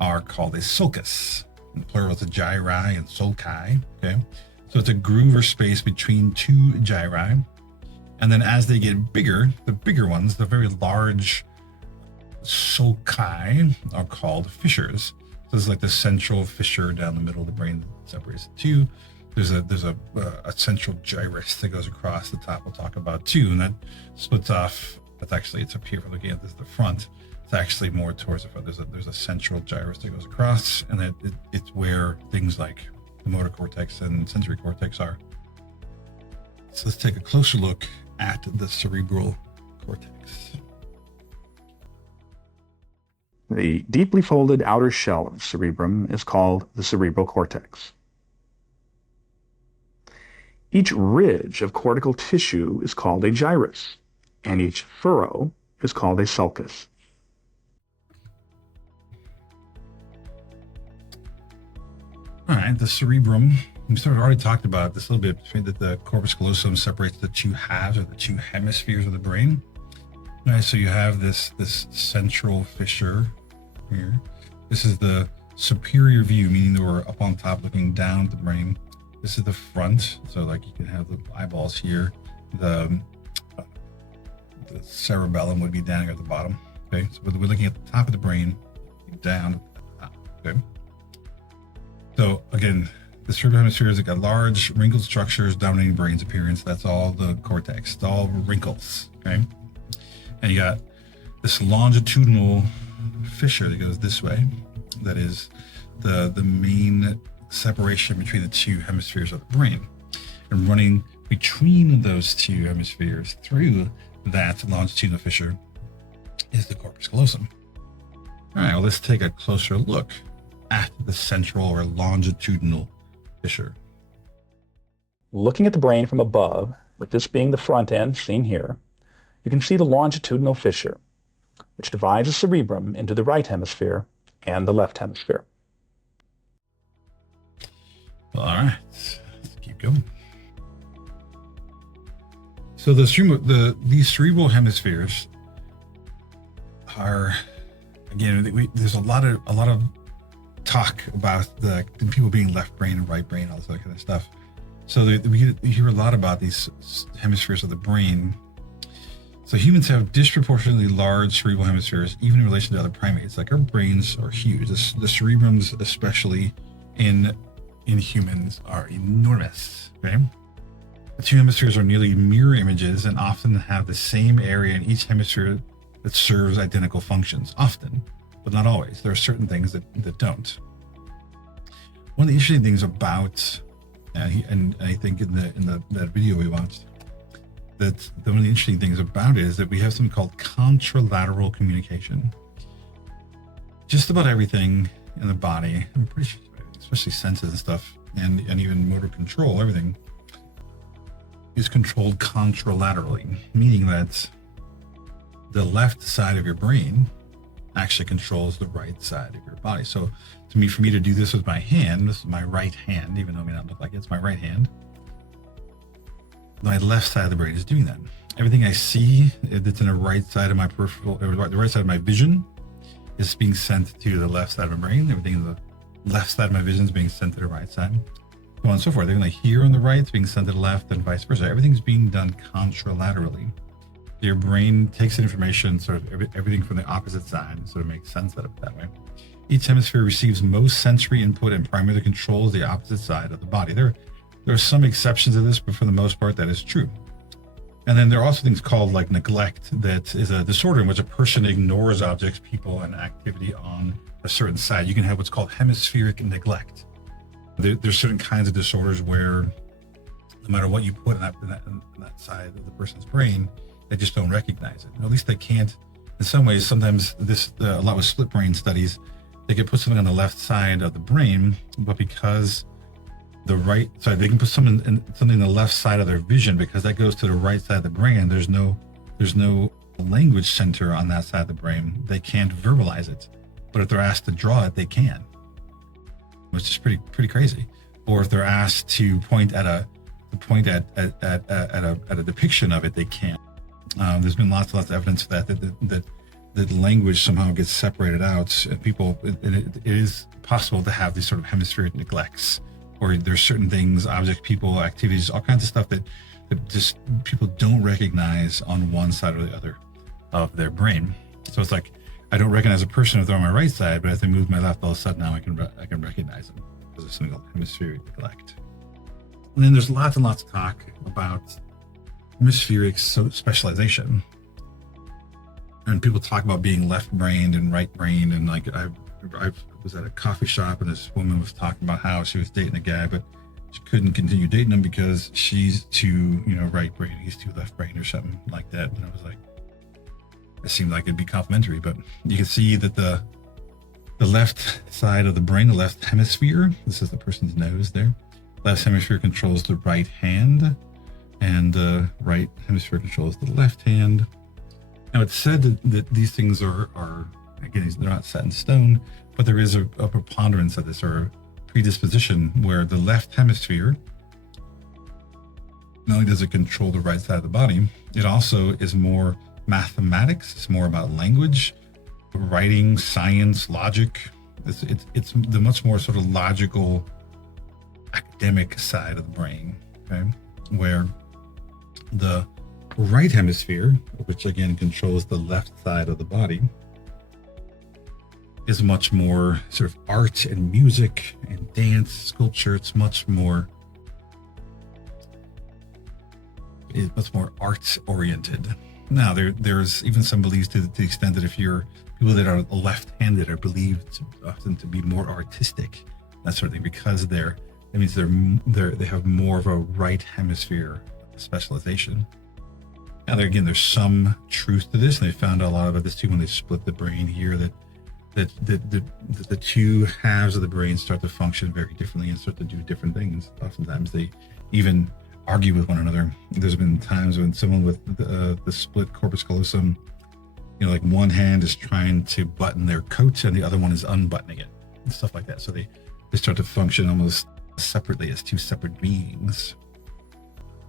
are called a sulcus. In the plural, it's a gyri and sulci. Okay, so it's a groove or space between two gyri. And then as they get bigger, the bigger ones, the very large sulci, are called fissures. So this is like the central fissure down the middle of the brain that separates the two. There's a central gyrus that goes across the top. We'll talk about too, and that splits off. It's up here. If we're looking at this, the front. It's actually more towards the front. There's a central gyrus that goes across, and it's where things like the motor cortex and sensory cortex are. So let's take a closer look at the cerebral cortex. The deeply folded outer shell of the cerebrum is called the cerebral cortex. Each ridge of cortical tissue is called a gyrus, and each furrow is called a sulcus. All right, the cerebrum. We already talked about this a little bit, between that the corpus callosum separates the two halves or the two hemispheres of the brain. All right, so you have this central fissure here. This is the superior view, meaning that we're up on top looking down at the brain. This is the front, so like you can have the eyeballs here. The cerebellum would be down here at the bottom. Okay, so we're looking at the top of the brain, down at the top. Okay. So again, the cerebral hemisphere has got large wrinkled structures dominating brain's appearance. That's all the cortex. It's all wrinkles. Okay, and you got this longitudinal fissure that goes this way. That is the main separation between the two hemispheres of the brain, and running between those two hemispheres through that longitudinal fissure is the corpus callosum. All right, well, let's take a closer look at the central or longitudinal fissure. Looking at the brain from above, with this being the front end seen here, you can see the longitudinal fissure, which divides the cerebrum into the right hemisphere and the left hemisphere. All right, let's keep going. So these cerebral hemispheres are, again, there's a lot of talk about the people being left brain and right brain, all this other kind of stuff. So we hear a lot about these hemispheres of the brain. So humans have disproportionately large cerebral hemispheres, even in relation to other primates. Like, our brains are huge. The cerebrums, especially in humans, are enormous. Okay? The two hemispheres are nearly mirror images and often have the same area in each hemisphere that serves identical functions. Often, but not always. There are certain things that don't. One of the interesting things about, and I think in that video we watched, that one of the interesting things about it is that we have something called contralateral communication. Just about everything in the body, I'm pretty sure, especially senses and stuff, and even motor control, everything is controlled contralaterally, meaning that the left side of your brain actually controls the right side of your body. So for me to do this with my hand, this is my right hand, even though it may not look like it's my right hand, my left side of the brain is doing that. Everything I see that's in the right side of my peripheral, or the right side of my vision, is being sent to the left side of my brain. Everything in the left side of my vision is being sent to the right side, so on and so forth. Everything like here on the right is being sent to the left, and vice versa. Everything's being done contralaterally. Your brain takes in information, sort of everything from the opposite side, and sort of makes sense out of it that way. Each hemisphere receives most sensory input and primarily controls the opposite side of the body. There are some exceptions to this, but for the most part, that is true. And then there are also things called like neglect, that is a disorder in which a person ignores objects, people, and activity on a certain side. You can have what's called hemispheric neglect. There's certain kinds of disorders where no matter what you put in that side of the person's brain, they just don't recognize it. Or at least they can't. In some ways, sometimes a lot with split brain studies, they can put something on the left side of the brain, but because they can put something in the left side of their vision, because that goes to the right side of the brain. There's no language center on that side of the brain. They can't verbalize it, but if they're asked to draw it, they can, which is pretty crazy. Or if they're asked to point at a depiction of it, they can't. There's been lots of evidence for that language somehow gets separated out. It is possible to have these sort of hemispheric neglects, or there's certain things, objects, people, activities, all kinds of stuff that just people don't recognize on one side or the other of their brain. So it's like, I don't recognize a person if they're on my right side, but as I move my left, all of a sudden now I can recognize them because of something called hemispheric neglect. And then there's lots and lots of talk about hemispheric specialization. And people talk about being left-brained and right-brained. And like I was at a coffee shop and this woman was talking about how she was dating a guy, but she couldn't continue dating him because she's too, right-brained, he's too left-brained or something like that. And I was like, it seemed like it'd be complimentary, but you can see that the left side of the brain, the left hemisphere, this is the person's nose there. Left hemisphere controls the right hand, and the right hemisphere controls the left hand. Now, it's said that these things are again, they're not set in stone, but there is a preponderance of this, or a predisposition, where the left hemisphere, not only does it control the right side of the body, it also is more mathematics. It's more about language, writing, science, logic. It's the much more sort of logical, academic side of the brain, okay? Where the right hemisphere, which again controls the left side of the body, is much more sort of art and music and dance, sculpture. It's much more arts oriented. Now, there's even some beliefs to the extent that if you're people that are left-handed are believed often to be more artistic, that sort of thing, because that means they have more of a right hemisphere specialization. Now, there's some truth to this, and they found out a lot about this too when they split the brain here, that the two halves of the brain start to function very differently and start to do different things. Oftentimes, they even argue with one another. There's been times when someone with the split corpus callosum, like one hand is trying to button their coat and the other one is unbuttoning it, and stuff like that. So they start to function almost separately as two separate beings.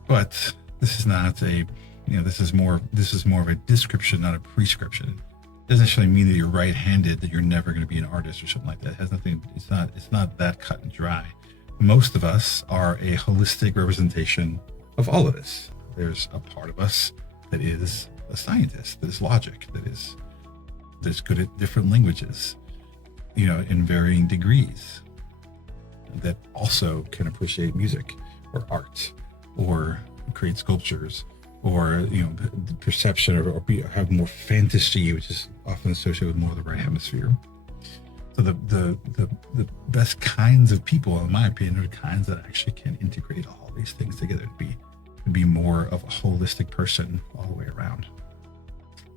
But this is not this is more of a description, not a prescription. It doesn't necessarily mean that you're right-handed, that you're never going to be an artist or something like that. It has nothing. It's not that cut and dry. Most of us are a holistic representation of all of this. There's a part of us that is a scientist, that is logic, that's good at different languages, in varying degrees, that also can appreciate music or art or create sculptures or, perception or have more fantasy, which is often associated with more of the right hemisphere. So the best kinds of people, in my opinion, are the kinds that actually can integrate all these things together to be more of a holistic person all the way around.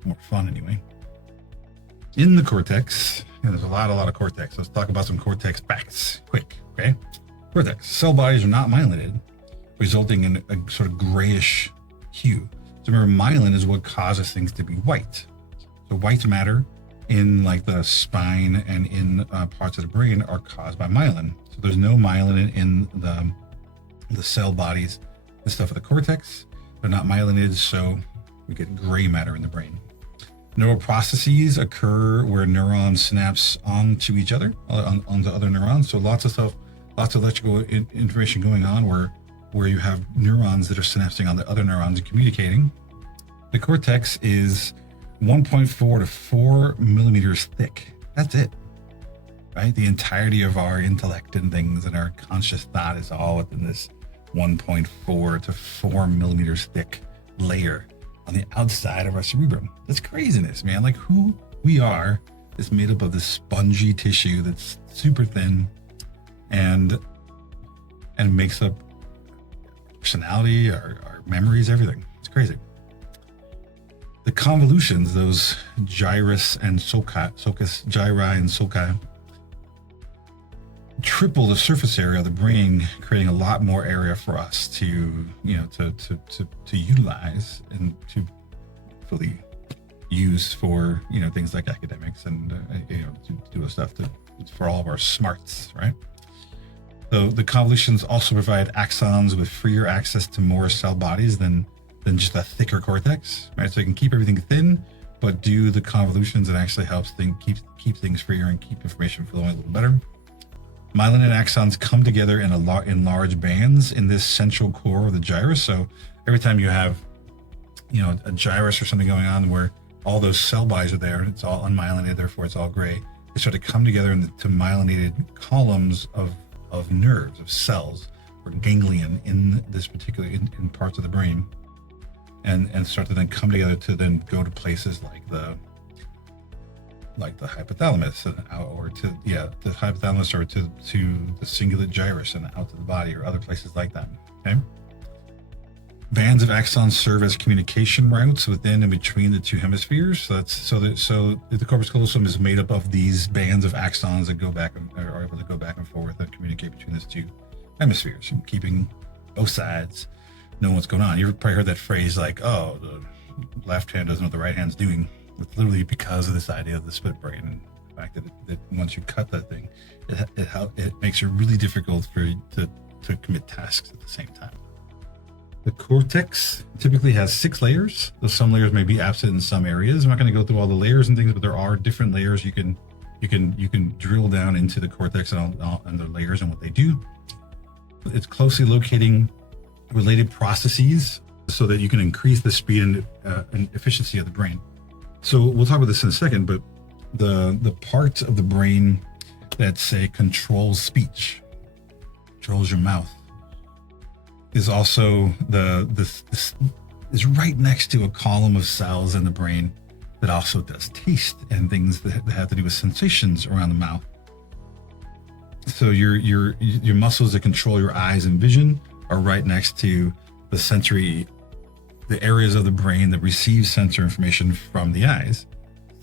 More fun, anyway. In the cortex, there's a lot of cortex. Let's talk about some cortex facts, quick, okay? Cortex. Cell bodies are not myelinated, resulting in a sort of grayish hue. So remember, myelin is what causes things to be white. So white matter in like the spine and in parts of the brain are caused by myelin. So there's no myelin in the cell bodies, the stuff of the cortex. They're not myelinated, so we get gray matter in the brain. Neural processes occur where neurons synapse onto each other, onto other neurons. So lots of stuff, lots of electrical information going on where you have neurons that are synapsing on the other neurons and communicating. The cortex is 1.4 to 4 millimeters thick. That's it, right? The entirety of our intellect and things and our conscious thought is all within this 1.4 to 4 millimeters thick layer on the outside of our cerebrum. That's craziness, man. Like, who we are is made up of this spongy tissue that's super thin, and and makes up personality, our memories, everything. It's crazy. The convolutions, those gyrus and sulcus, gyri and sulci, triple the surface area of the brain, creating a lot more area for us to, to utilize and to fully use for, things like academics and, to do stuff for all of our smarts, right? So the convolutions also provide axons with freer access to more cell bodies than just a thicker cortex, right? So you can keep everything thin, but do the convolutions, and actually helps keep things freer and keep information flowing a little better. Myelinated axons come together in large bands in this central core of the gyrus. So every time you have, a gyrus or something going on where all those cell bodies are there, it's all unmyelinated, therefore it's all gray. They start to come together into myelinated columns of nerves, of cells, or ganglion in this particular in parts of the brain, and start to then come together to then go to places like the hypothalamus the hypothalamus, or to the cingulate gyrus and out to the body, or other places like that. Okay. Bands of axons serve as communication routes within and between the two hemispheres. So the corpus callosum is made up of these bands of axons that are able to go back and forth and communicate between these two hemispheres, and keeping both sides knowing what's going on. You've probably heard that phrase like, "Oh, the left hand doesn't know what the right hand's doing." It's literally because of this idea of the split brain, and the fact that once you cut that thing, it makes it really difficult for you to commit tasks at the same time. The cortex typically has 6 layers, though some layers may be absent in some areas. I'm not going to go through all the layers and things, but there are different layers. You can drill down into the cortex and the layers and what they do. It's closely locating related processes so that you can increase the speed and efficiency of the brain. So we'll talk about this in a second, but the part of the brain that, say, controls speech, controls your mouth, is also is right next to a column of cells in the brain that also does taste and things that have to do with sensations around the mouth. So your muscles that control your eyes and vision are right next to the areas of the brain that receive sensory information from the eyes.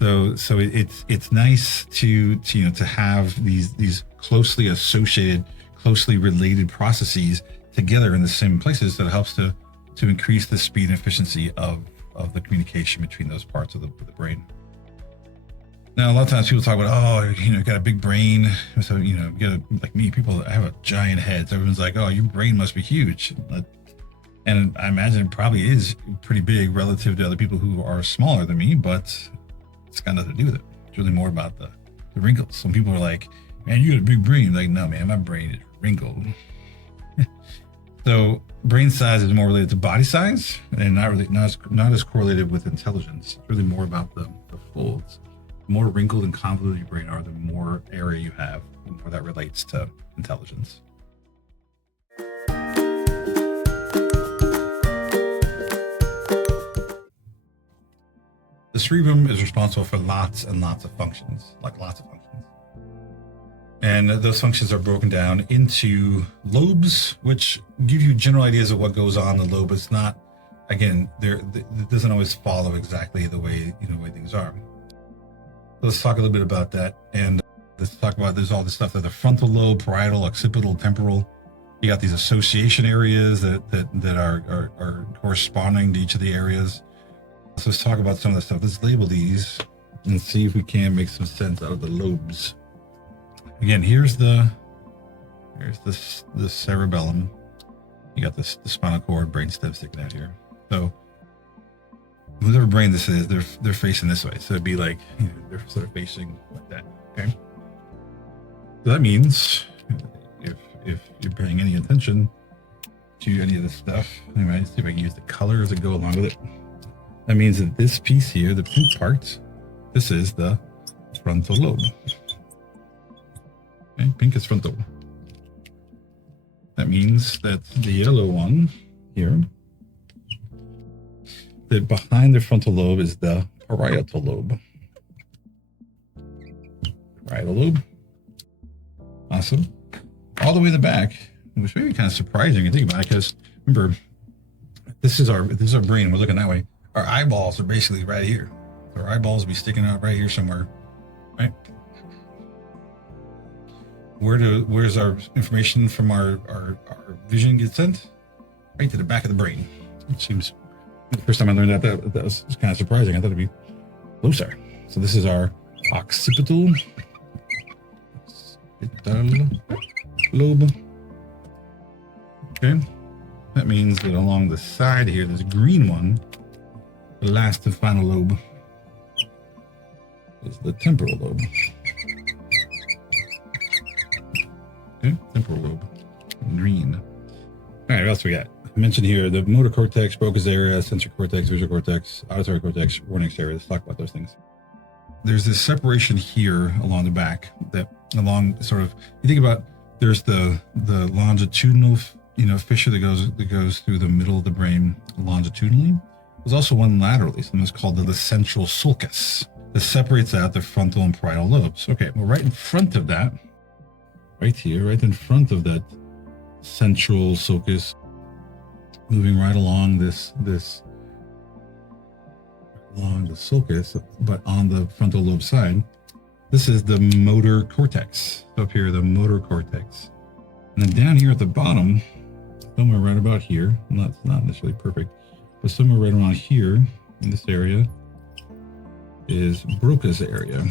So it's nice to have these closely associated, closely related processes together in the same places. That helps to increase the speed and efficiency of the communication between those parts of the brain. Now, a lot of times people talk about, you got a big brain. So, you got like me, people have a giant head. So everyone's like, oh, your brain must be huge. And I imagine it probably is pretty big relative to other people who are smaller than me, but it's got nothing to do with it. It's really more about the wrinkles. Some people are like, man, you got a big brain. Like, no, man, my brain is wrinkled. So brain size is more related to body size, and not as correlated with intelligence. It's really more about the folds. The more wrinkled and convoluted your brain are, the more area you have, the more that relates to intelligence. The cerebrum is responsible for lots and lots of functions, And those functions are broken down into lobes, which give you general ideas of what goes on in the lobe. It's not, again, it doesn't always follow exactly the way things are. Let's talk a little bit about that. And let's talk about, there's all this stuff that the frontal lobe, parietal, occipital, temporal. You got these association areas that are corresponding to each of the areas. So let's talk about some of the stuff. Let's label these and see if we can make some sense out of the lobes. Again, here's the cerebellum. You got the spinal cord, brainstem sticking out here. So whatever brain this is, they're facing this way. So it'd be like, they're sort of facing like that. Okay. So that means if you're paying any attention to any of this stuff, anyway, let's see if I can use the colors that go along with it. That means that this piece here, the pink part, this is the frontal lobe. Okay, pink is frontal. That means that the yellow one here, that behind the frontal lobe is the parietal lobe. Parietal lobe. Awesome. All the way in the back, which may be kind of surprising to think about, because remember, this is our brain. We're looking that way. Our eyeballs are basically right here. Our eyeballs will be sticking out right here somewhere, right? Where's our information from our vision get sent? Right to the back of the brain. It seems, the first time I learned that was kind of surprising. I thought it'd be closer. So this is our occipital lobe. Okay, that means that along the side here, this green one, the last and final lobe, is the temporal lobe. Okay, temporal lobe, green. All right, what else we got? I mentioned here the motor cortex, Broca's area, sensory cortex, visual cortex, auditory cortex, Wernicke's area. Let's talk about those things. There's this separation here along the back, that along sort of, you think about, there's the longitudinal fissure that goes through the middle of the brain longitudinally. There's also one laterally, something that's called the central sulcus, that separates out the frontal and parietal lobes. Okay, well, right in front of that, right here, right in front of that central sulcus, moving right along along the sulcus, but on the frontal lobe side, this is the motor cortex. Up here, the motor cortex. And then down here at the bottom, somewhere right about here, not necessarily perfect, but somewhere right around here in this area is Broca's area.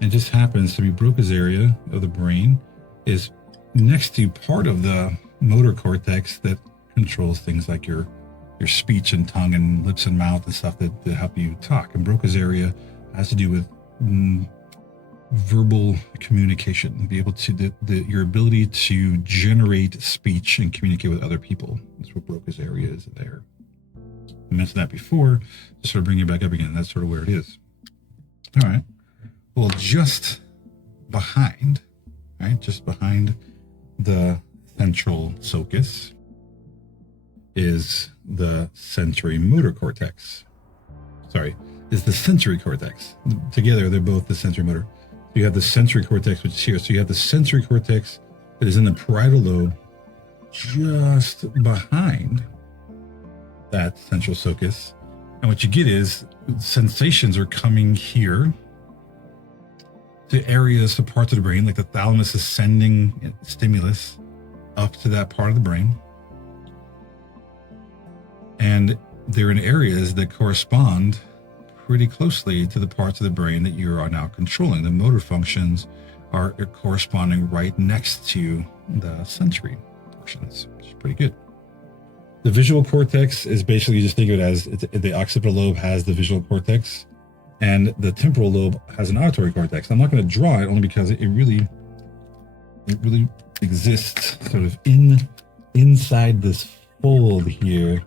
It just happens to be Broca's area of the brain is next to part of the motor cortex that controls things like your speech and tongue and lips and mouth and stuff that help you talk. And Broca's area has to do with verbal communication, be able to your ability to generate speech and communicate with other people. That's what Broca's area is there. I mentioned that before, to sort of bring you back up again. That's sort of where it is. All right. Well, just behind the central sulcus is the sensory motor cortex. Is the sensory cortex. Together, they're both the sensory motor. So you have the sensory cortex, which is here. So you have the sensory cortex that is in the parietal lobe, just behind that central sulcus. And what you get is sensations are coming here to areas, to parts of the brain, like the thalamus is sending stimulus up to that part of the brain. And they're in areas that correspond pretty closely to the parts of the brain that you are now controlling. The motor functions are corresponding right next to the sensory portions, which is pretty good. The visual cortex is basically, just think of it as the occipital lobe has the visual cortex, and the temporal lobe has an auditory cortex. I'm not going to draw it only because it really exists sort of inside this fold here.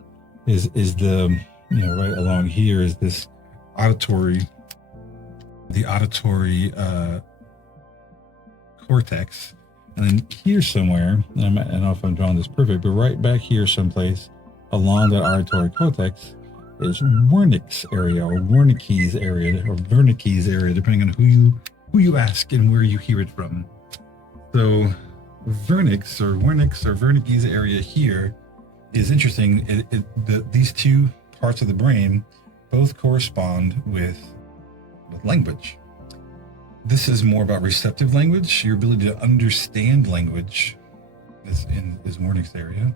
Is the, right along here is this auditory cortex. And then here somewhere, and I don't know if I'm drawing this perfect, but right back here someplace along that auditory cortex is Wernicke's area, or Wernicke's area, or Wernicke's area, depending on who you ask and where you hear it from. So Wernicke's area here is interesting. These two parts of the brain both correspond with language. This is more about receptive language. Your ability to understand language is Wernicke's area.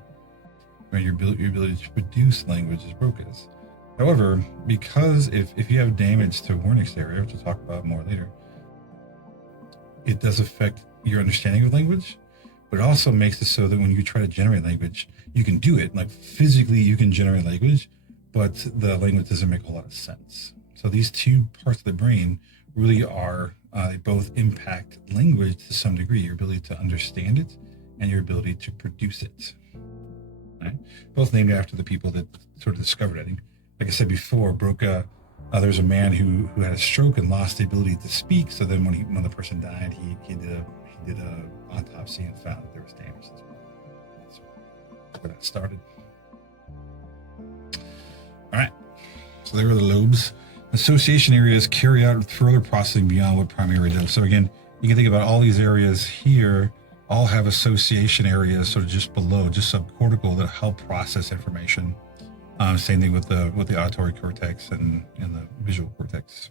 Right? Your ability to produce language is Broca's. However, because if you have damage to Wernicke's area, which we'll talk about more later, it does affect your understanding of language, but it also makes it so that when you try to generate language, you can do it. Like physically, you can generate language, but the language doesn't make a whole lot of sense. So these two parts of the brain really are, they both impact language to some degree, your ability to understand it and your ability to produce it. Right? Both named after the people that sort of discovered it. Like I said before, Broca, there's a man who had a stroke and lost the ability to speak. So then when the person died, he did a autopsy and found that there was damage to his brain. That's where that started. All right, so there are the lobes. Association areas carry out further processing beyond what primary does. So again, you can think about all these areas here all have association areas sort of just below, just subcortical, that help process information. Same thing with the auditory cortex and the visual cortex.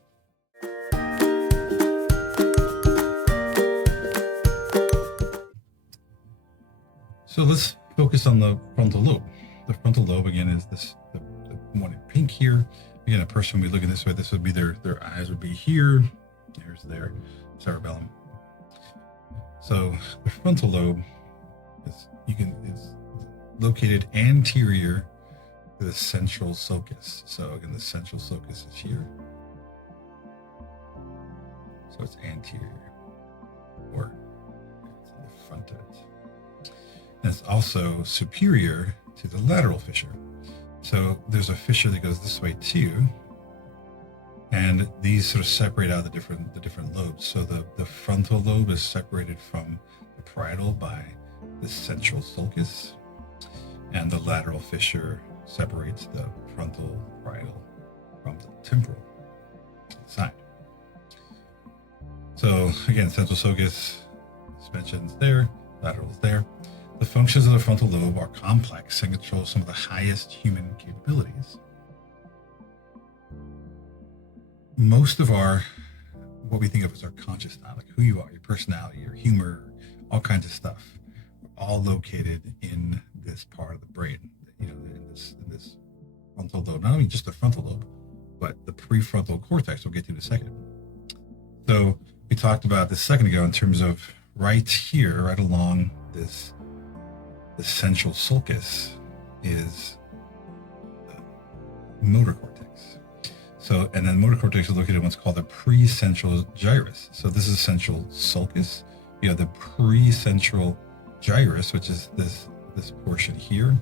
So let's focus on the frontal lobe. The frontal lobe, again, is the one in pink here. Again, a person would be looking this way. This would be their eyes would be here. Here's their cerebellum. So the frontal lobe is located anterior to the central sulcus. So again, the central sulcus is here. So it's anterior, or it's in the front of it. And it's also superior to the lateral fissure. So there's a fissure that goes this way too. And these sort of separate out the different lobes. So the frontal lobe is separated from the parietal by the central sulcus, and the lateral fissure separates the frontal parietal from the temporal side. So again, central sulcus, suspension's there, lateral's there. The functions of the frontal lobe are complex and control some of the highest human capabilities. Most of what we think of as our conscious thought, like who you are, your personality, your humor, all kinds of stuff, are all located in this part of the brain, in this frontal lobe. Not only just the frontal lobe, but the prefrontal cortex we'll get to in a second. So we talked about this a second ago in terms of right here, right along the central sulcus is the motor cortex. So, and then motor cortex is located in what's called the precentral gyrus. So this is central sulcus. You have the precentral gyrus, which is this portion here.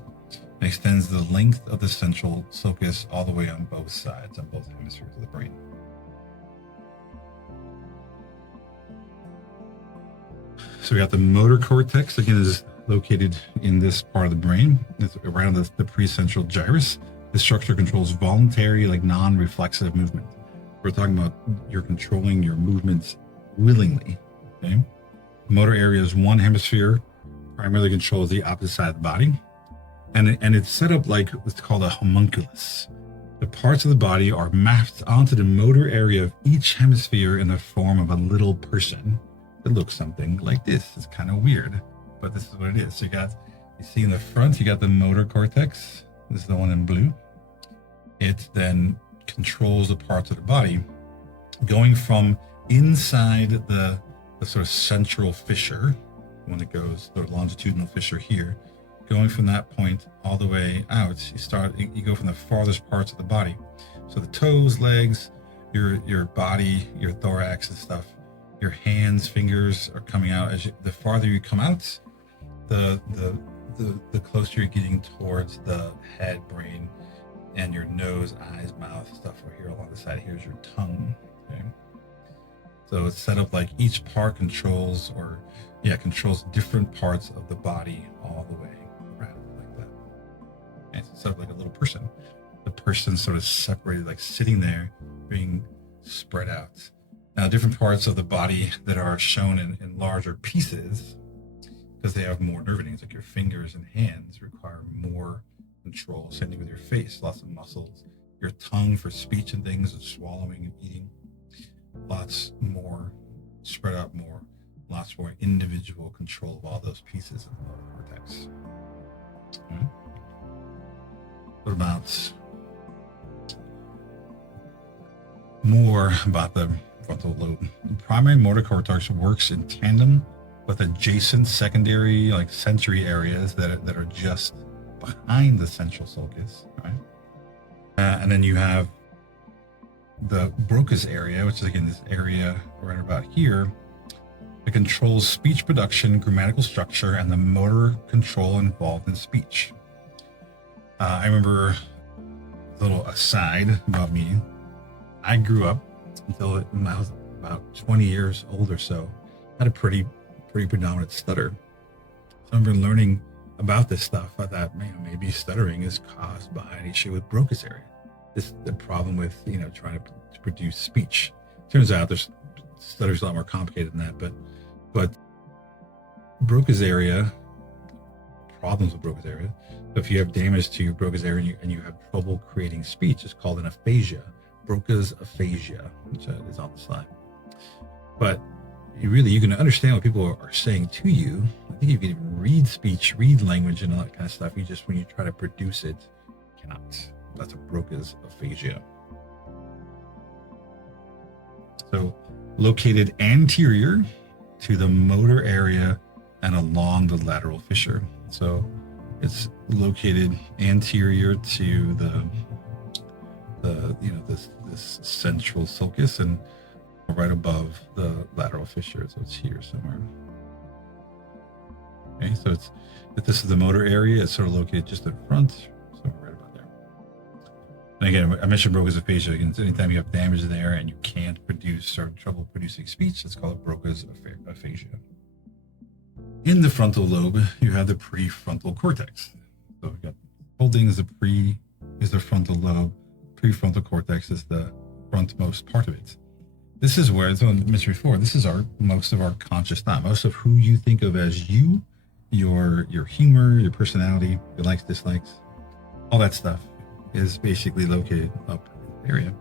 It extends the length of the central sulcus all the way on both sides, on both hemispheres of the brain. So we got the motor cortex, again, is located in this part of the brain. It's around the precentral gyrus. This structure controls voluntary, like non-reflexive movement. We're talking about you're controlling your movements willingly. Okay. Motor area is one hemisphere, primarily controls the opposite side of the body. And it's set up like what's called a homunculus. The parts of the body are mapped onto the motor area of each hemisphere in the form of a little person that looks something like this. It's kind of weird, but this is what it is. So you see in the front, you got the motor cortex. This is the one in blue. It then controls the parts of the body, going from inside the sort of central fissure, when it goes, the longitudinal fissure here, going from that point all the way out. You go from the farthest parts of the body. So the toes, legs, your body, your thorax and stuff, your hands, fingers are coming out. The farther you come out, the closer you're getting towards the head, brain, and your nose, eyes, mouth, stuff right here along the side. Here's your tongue. Okay. So it's set up like each part controls different parts of the body all the way around like that. And it's set up like a little person. The person's sort of separated, like sitting there, being spread out. Now, different parts of the body that are shown in larger pieces, because they have more nerve endings, like your fingers and hands require more control. Same thing with your face, lots of muscles. Your tongue for speech and things, and swallowing and eating, lots more, spread out more, lots more individual control of all those pieces of the motor cortex. Okay. What about more about the frontal lobe? The primary motor cortex works in tandem with adjacent secondary, like sensory areas that are just behind the central sulcus, right? And then you have the Broca's area, which is again this area right about here. It controls speech production, grammatical structure, and the motor control involved in speech. I remember a little aside about me. I grew up until I was about 20 years old or so. I had a pretty predominant stutter. So I remember learning about this stuff. I thought, maybe stuttering is caused by an issue with Broca's area. The problem with trying to produce speech. Turns out there's stutter's a lot more complicated than that, but Broca's area, problems with Broca's area. So if you have damage to your Broca's area and you have trouble creating speech, it's called an aphasia. Broca's aphasia, which is on the slide. But you can understand what people are saying to you. I think you can even read speech, read language, and all that kind of stuff. When you try to produce it, you cannot. That's a Broca's aphasia. So located anterior to the motor area and along the lateral fissure. So it's located anterior to this central sulcus and right above the lateral fissure. So it's here somewhere. Okay, so if this is the motor area, it's sort of located just in front, so right about there. And again, I mentioned Broca's aphasia. Anytime you have damage there and you can't produce or trouble producing speech, it's called Broca's aphasia. In the frontal lobe, you have the prefrontal cortex. So we got holding is the frontal lobe. Prefrontal cortex is the frontmost part of it. This is where, as I mentioned before, this is most of our conscious thought. Most of who you think of as you, your humor, your personality, your likes, dislikes, all that stuff is basically located up in the area.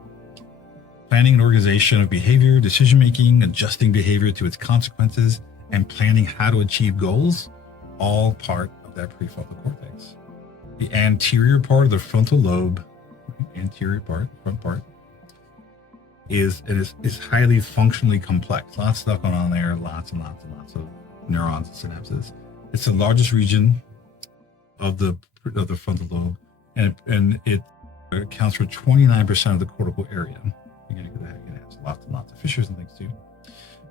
Planning and organization of behavior, decision-making, adjusting behavior to its consequences, and planning how to achieve goals, all part of that prefrontal cortex. The anterior part of the frontal lobe, front part, is highly functionally complex. Lots of stuff going on there, lots and lots and lots of neurons and synapses. It's the largest region of the frontal lobe, and it accounts for 29% of the cortical area. Again, it has lots and lots of fissures and things too.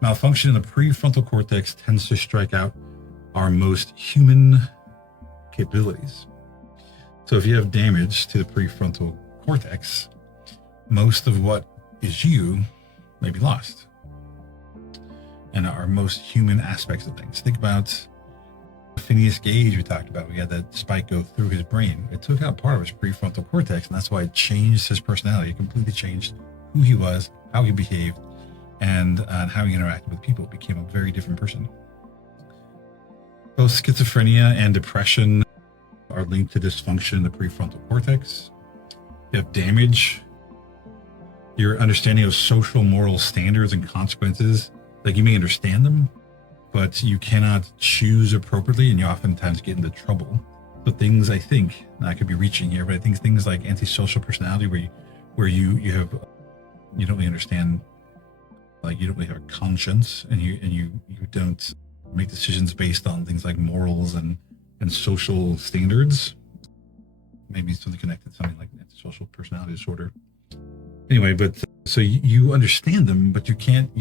Malfunction in the prefrontal cortex tends to strike out our most human capabilities. So if you have damage to the prefrontal cortex, most of what is you may be lost, and our most human aspects of things. Think about Phineas Gage we talked about. We had that spike go through his brain. It took out part of his prefrontal cortex, and that's why it changed his personality. It completely changed who he was, how he behaved, and how he interacted with people. It became a very different person. Both schizophrenia and depression are linked to dysfunction in the prefrontal cortex. You have damage. Your understanding of social moral standards and consequences, like you may understand them, but you cannot choose appropriately, and you oftentimes get into trouble. So things, I think, and I could be reaching here, but I think things like antisocial personality, where you don't really understand, like you don't really have a conscience, and you don't make decisions based on things like morals and social standards. Maybe something connected to something like antisocial personality disorder. Anyway, but so you understand them, but you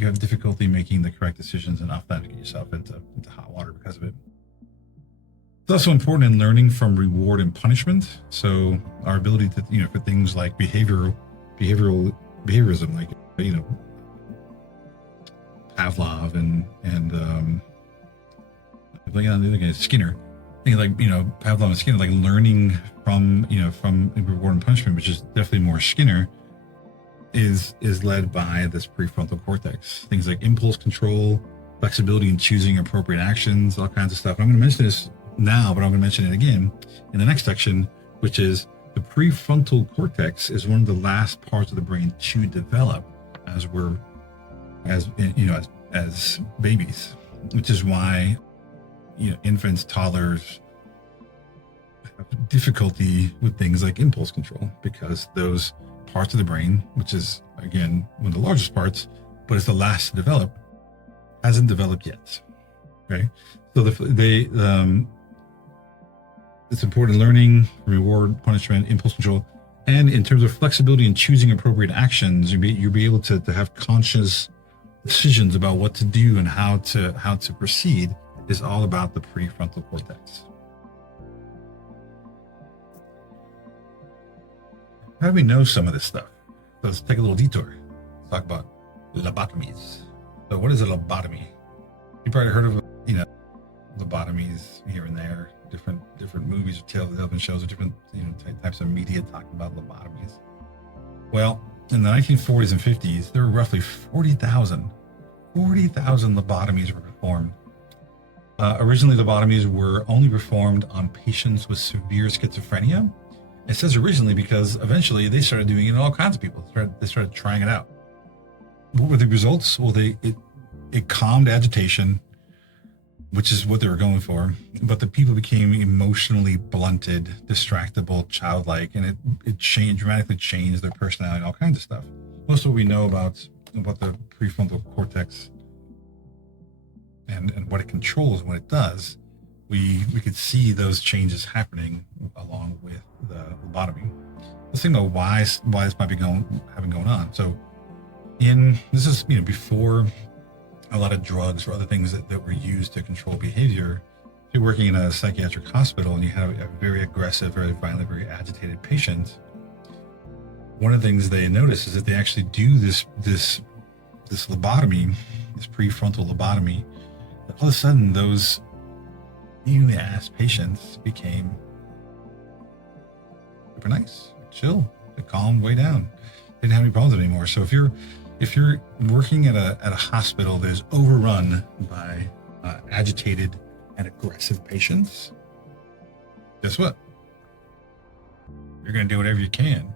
have difficulty making the correct decisions, and oftentimes get yourself into hot water because of it. It's also important in learning from reward and punishment. So our ability to, for things like behaviorism, like, Pavlov and Skinner. Things like, Pavlov and Skinner, like learning from reward and punishment, which is definitely more Skinner, is led by this prefrontal cortex. Things like impulse control, flexibility in choosing appropriate actions, all kinds of stuff. I'm going to mention this now, but I'm going to mention it again in the next section, which is the prefrontal cortex is one of the last parts of the brain to develop as babies, which is why infants, toddlers have difficulty with things like impulse control, because those parts of the brain, which is again one of the largest parts, but it's the last to develop, hasn't developed yet. Okay, so it's important learning, reward, punishment, impulse control, and in terms of flexibility in choosing appropriate actions, you'll be able to have conscious decisions about what to do and how to proceed. Is all about the prefrontal cortex. How do we know some of this stuff? So let's take a little detour. Let's talk about lobotomies. So what is a lobotomy? You probably heard of lobotomies here and there. Different movies or television shows or different types of media talking about lobotomies. Well, in the 1940s and 50s, there were roughly 40,000 lobotomies were performed Originally, lobotomies were only performed on patients with severe schizophrenia. It says originally because eventually they started doing it in all kinds of people. They started trying it out. What were the results? Well, it calmed agitation, which is what they were going for. But the people became emotionally blunted, distractible, childlike, and it dramatically changed their personality, all kinds of stuff. Most of what we know about the prefrontal cortex and what it controls when it does, we could see those changes happening along with the lobotomy. Let's think about why this might be having going on. So this is before a lot of drugs or other things that were used to control behavior. If you're working in a psychiatric hospital and you have a very aggressive, very violent, very agitated patient, one of the things they notice is that they actually do this lobotomy, this prefrontal lobotomy. All of a sudden, those evenly ass patients became super nice, chill, they calmed way down. They didn't have any problems anymore. So if you're working at a hospital that is overrun by agitated and aggressive patients, guess what? You're going to do whatever you can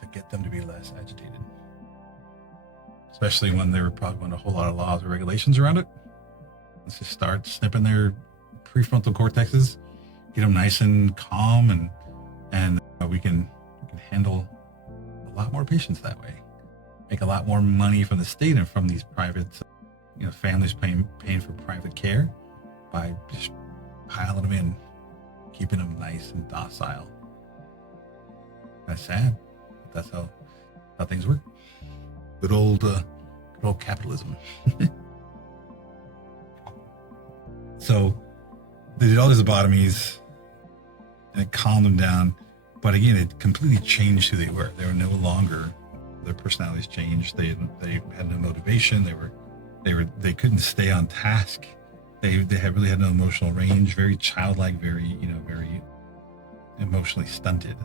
to get them to be less agitated. Especially when they were probably on a whole lot of laws or regulations around it. Let's just start snipping their prefrontal cortexes, get them nice and calm, and we can handle a lot more patients that way. Make a lot more money from the state and from these private, families paying for private care by just piling them in, keeping them nice and docile. That's sad, but that's how things work. Good old capitalism. So they did all these lobotomies and it calmed them down. But again, it completely changed who they were. They were no longer, their personalities changed. They had no motivation. They couldn't stay on task. They really had no emotional range, very childlike, very emotionally stunted.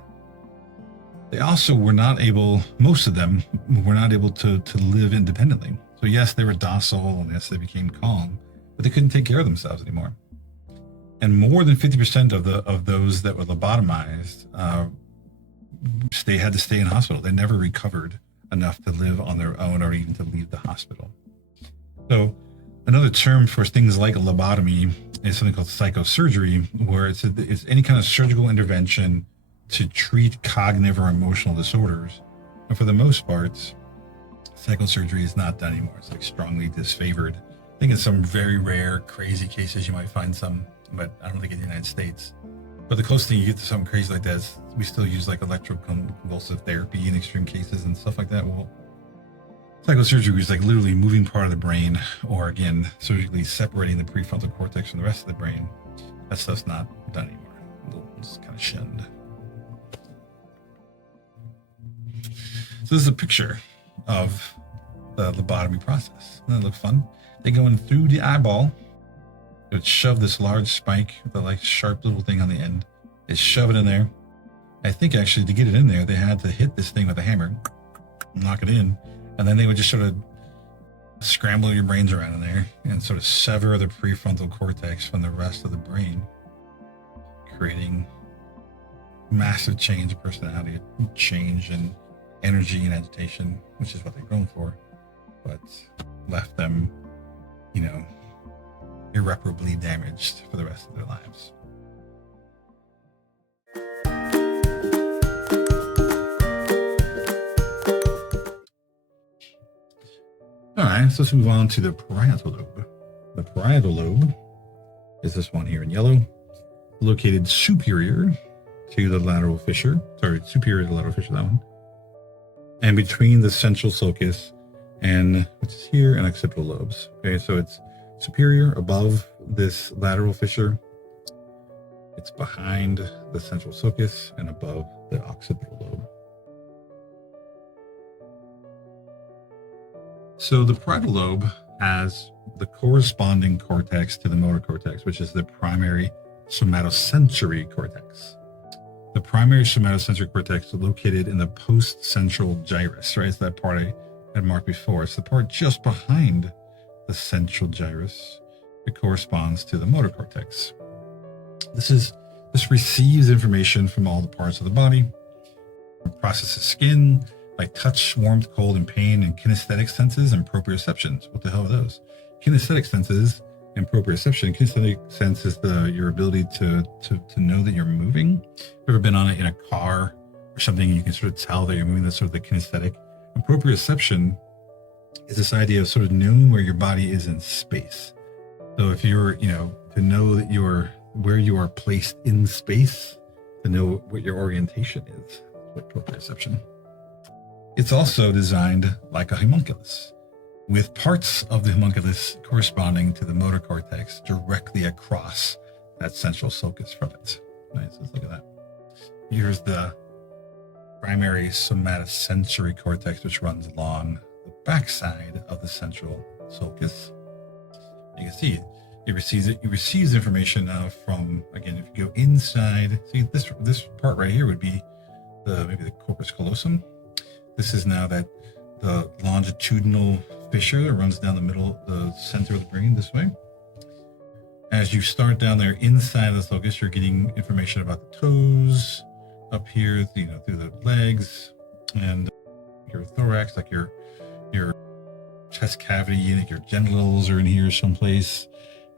They also were not able, most of them were not able to live independently. So yes, they were docile and yes, they became calm, but they couldn't take care of themselves anymore. And more than 50% of those that were lobotomized, they had to stay in hospital. They never recovered enough to live on their own or even to leave the hospital. So another term for things like a lobotomy is something called psychosurgery, where it's any kind of surgical intervention to treat cognitive or emotional disorders. And for the most part, psychosurgery is not done anymore. It's like strongly disfavored. I think in some very rare, crazy cases, you might find some, but I don't think in the United States. But the closest thing you get to something crazy like that is we still use like electroconvulsive therapy in extreme cases and stuff like that. Well, psychosurgery is like literally moving part of the brain, or again, surgically separating the prefrontal cortex from the rest of the brain. That stuff's not done anymore. It's kind of shunned. So this is a picture of the lobotomy process. Doesn't that look fun? They go in through the eyeball. They would shove this large spike with a like sharp little thing on the end. They shove it in there. I think actually to get it in there, they had to hit this thing with a hammer, knock it in, and then they would just sort of scramble your brains around in there and sort of sever the prefrontal cortex from the rest of the brain, creating massive change in personality, change in energy and agitation, which is what they're going for, but left them, irreparably damaged for the rest of their lives. All right, so let's move on to the parietal lobe. The parietal lobe is this one here in yellow, located superior to the lateral fissure. Superior to the lateral fissure, that one. And between the central sulcus and, which is here, and occipital lobes. Okay, so it's superior above this lateral fissure. It's behind the central sulcus and above the occipital lobe. So the parietal lobe has the corresponding cortex to the motor cortex, which is the primary somatosensory cortex. The primary somatosensory cortex is located in the post-central gyrus, right? It's that part I had marked before. It's the part just behind the central gyrus. it corresponds to the motor cortex. This receives information from all the parts of the body. It processes skin, like touch, warmth, cold, and pain, and kinesthetic senses and proprioceptions. What the hell are those? Kinesthetic senses and proprioception. Kinesthetic sense is your ability to know that you're moving. Ever been on it in a car or something, and you can sort of tell that you're moving? That's sort of the kinesthetic. And proprioception is this idea of sort of knowing where your body is in space. So if you're, to know that where you are placed in space, to know what your orientation is, what proprioception. It's also designed like a homunculus, with parts of the homunculus corresponding to the motor cortex directly across that central sulcus from it. Nice, let's look at that. Here's the primary somatosensory cortex, which runs along the backside of the central sulcus. You can see it receives information from, again, if you go inside, see this part right here would be maybe the corpus callosum. This is now the longitudinal fissure that runs down the middle, the center of the brain this way. As you start down there inside of the sulcus, you're getting information about the toes up here, through the legs and your thorax, like your chest cavity, like your genitals are in here someplace.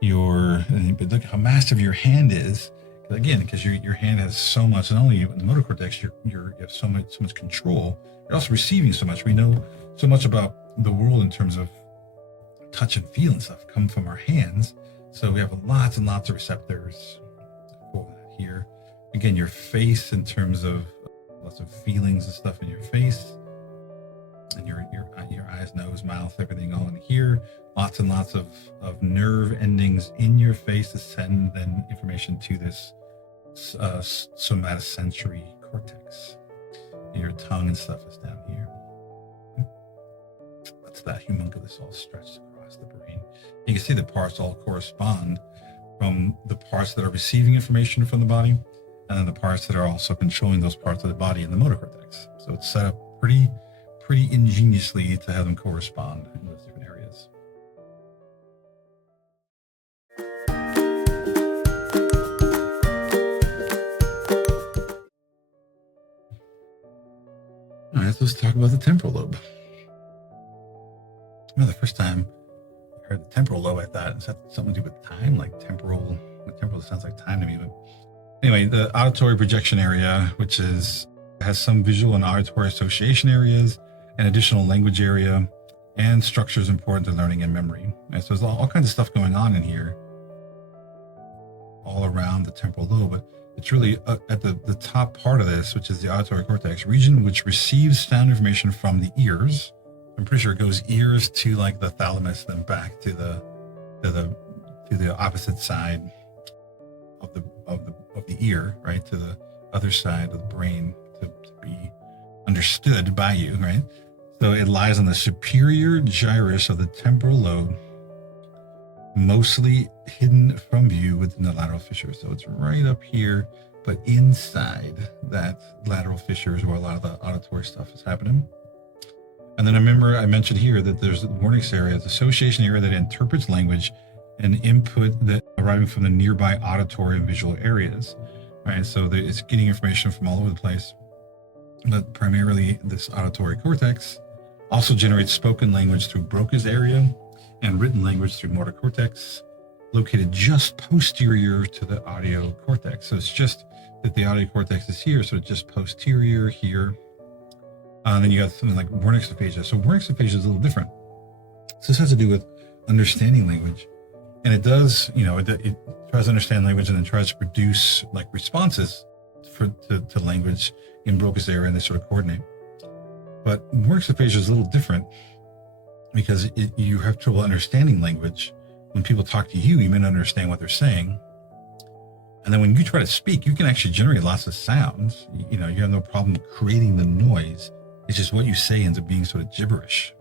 But look how massive your hand is. Again, because your hand has so much, not only in the motor cortex, you have so much control. You're also receiving so much. We know so much about the world in terms of touch and feel and stuff come from our hands. So we have lots and lots of receptors. Pull that here. Again, your face in terms of lots of feelings and stuff in your face. And your eyes, nose, mouth, everything all in here. Lots and lots of nerve endings in your face to send then information to this somatosensory cortex. Your tongue and stuff is down here. That's that homunculus all stretched across the brain. You can see the parts all correspond from the parts that are receiving information from the body, and then the parts that are also controlling those parts of the body in the motor cortex. So it's set up pretty ingeniously to have them correspond in those different areas. All right, so let's talk about the temporal lobe. The first time I heard the temporal lobe, I thought, is that something to do with time? Like temporal sounds like time to me. But anyway, the auditory projection area, which has some visual and auditory association areas, an additional language area, and structures important to learning and memory. And so there's all kinds of stuff going on in here, all around the temporal lobe. But it's really at the top part of this, which is the auditory cortex region, which receives sound information from the ears. I'm pretty sure it goes ears to like the thalamus, then back to the opposite side of the ear, right, to the other side of the brain to be understood by you, right? So it lies on the superior gyrus of the temporal lobe, mostly hidden from view within the lateral fissure. So it's right up here, but inside that lateral fissure is where a lot of the auditory stuff is happening. And then I mentioned here that there's the Wernicke's area, the association area that interprets language and input that arriving from the nearby auditory and visual areas, right? So it's getting information from all over the place, but primarily this auditory cortex also generates spoken language through Broca's area and written language through motor cortex, located just posterior to the audio cortex. So it's just that the audio cortex is here, so it's just posterior here. Then you got something like Wernicke's aphasia. So Wernicke's aphasia is a little different. So this has to do with understanding language. And it does, it tries to understand language and then tries to produce like responses to language in Broca's area, and they sort of coordinate. But Wernicke's aphasia is a little different because you have trouble understanding language. When people talk to you, you may not understand what they're saying. And then when you try to speak, you can actually generate lots of sounds. You have no problem creating the noise. It's just what you say ends up being sort of gibberish,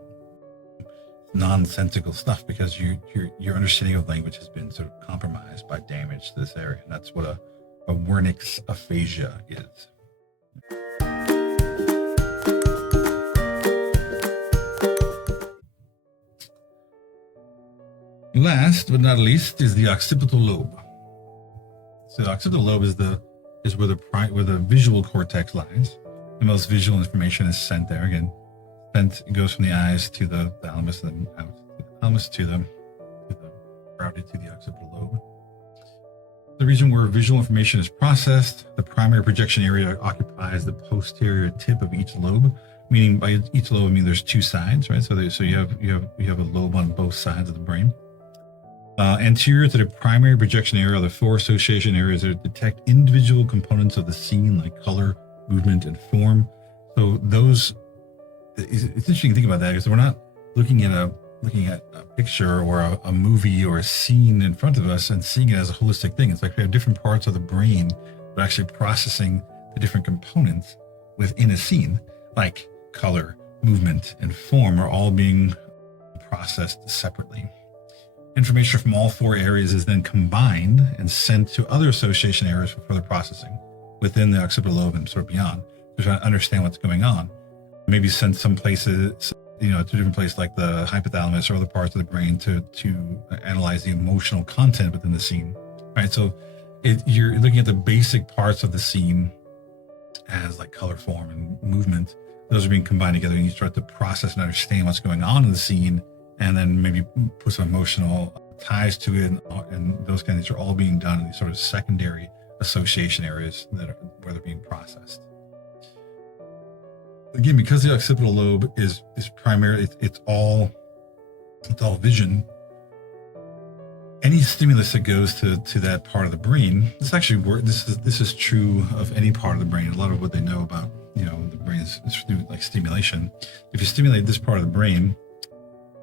nonsensical stuff, because your understanding of language has been sort of compromised by damage to this area. And that's what a Wernicke's aphasia is. Last but not least is the occipital lobe. So the occipital lobe is where the visual cortex lies. The most visual information is sent there. Again, it goes from the eyes to the thalamus, and then out to the thalamus routed to the occipital lobe. The region where visual information is processed, the primary projection area occupies the posterior tip of each lobe. Meaning by each lobe, I mean there's two sides, right? So you have a lobe on both sides of the brain. Anterior to the primary projection area are the four association areas that detect individual components of the scene, like color, movement, and form. So those, it's interesting to think about that, because we're not looking at a picture or a movie or a scene in front of us and seeing it as a holistic thing. It's like we have different parts of the brain that are actually processing the different components within a scene, like color, movement, and form are all being processed separately. Information from all four areas is then combined and sent to other association areas for further processing within the occipital lobe and sort of beyond, to try to understand what's going on. Maybe send some places, to different places like the hypothalamus or other parts of the brain to analyze the emotional content within the scene. Right. So you're looking at the basic parts of the scene as like color, form, and movement. Those are being combined together, and you start to process and understand what's going on in the scene, and then maybe put some emotional ties to it, and those kind of things are all being done in these sort of secondary association areas where they're being processed. Again, because the occipital lobe is primarily, it's all vision. Any stimulus that goes to that part of the brain, this is true of any part of the brain. A lot of what they know about the brain is through like stimulation. If you stimulate this part of the brain,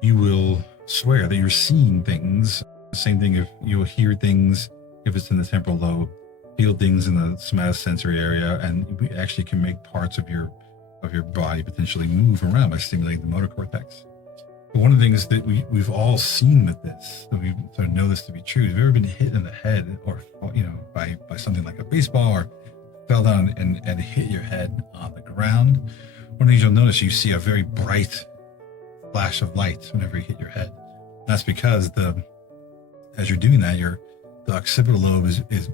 you will swear that you're seeing things. The same thing if you'll hear things if it's in the temporal lobe, feel things in the somatosensory area, and we actually can make parts of your body potentially move around by stimulating the motor cortex. But one of the things that we've all seen with this, that we sort of know this to be true, if you've ever been hit in the head or by something like a baseball, or fell down and hit your head on the ground, one of the things you'll notice, you see a very bright flash of light whenever you hit your head. That's because as you're doing that, the occipital lobe is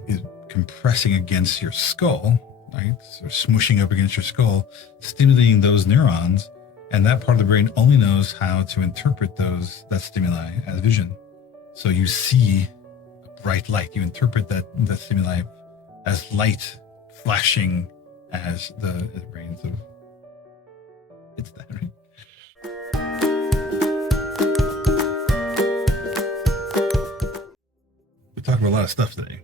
compressing against your skull, right? So smushing up against your skull, stimulating those neurons, and that part of the brain only knows how to interpret that stimuli as vision. So you see a bright light. You interpret that stimuli as light flashing as the brain sort of hits that, right? We talked about a lot of stuff today,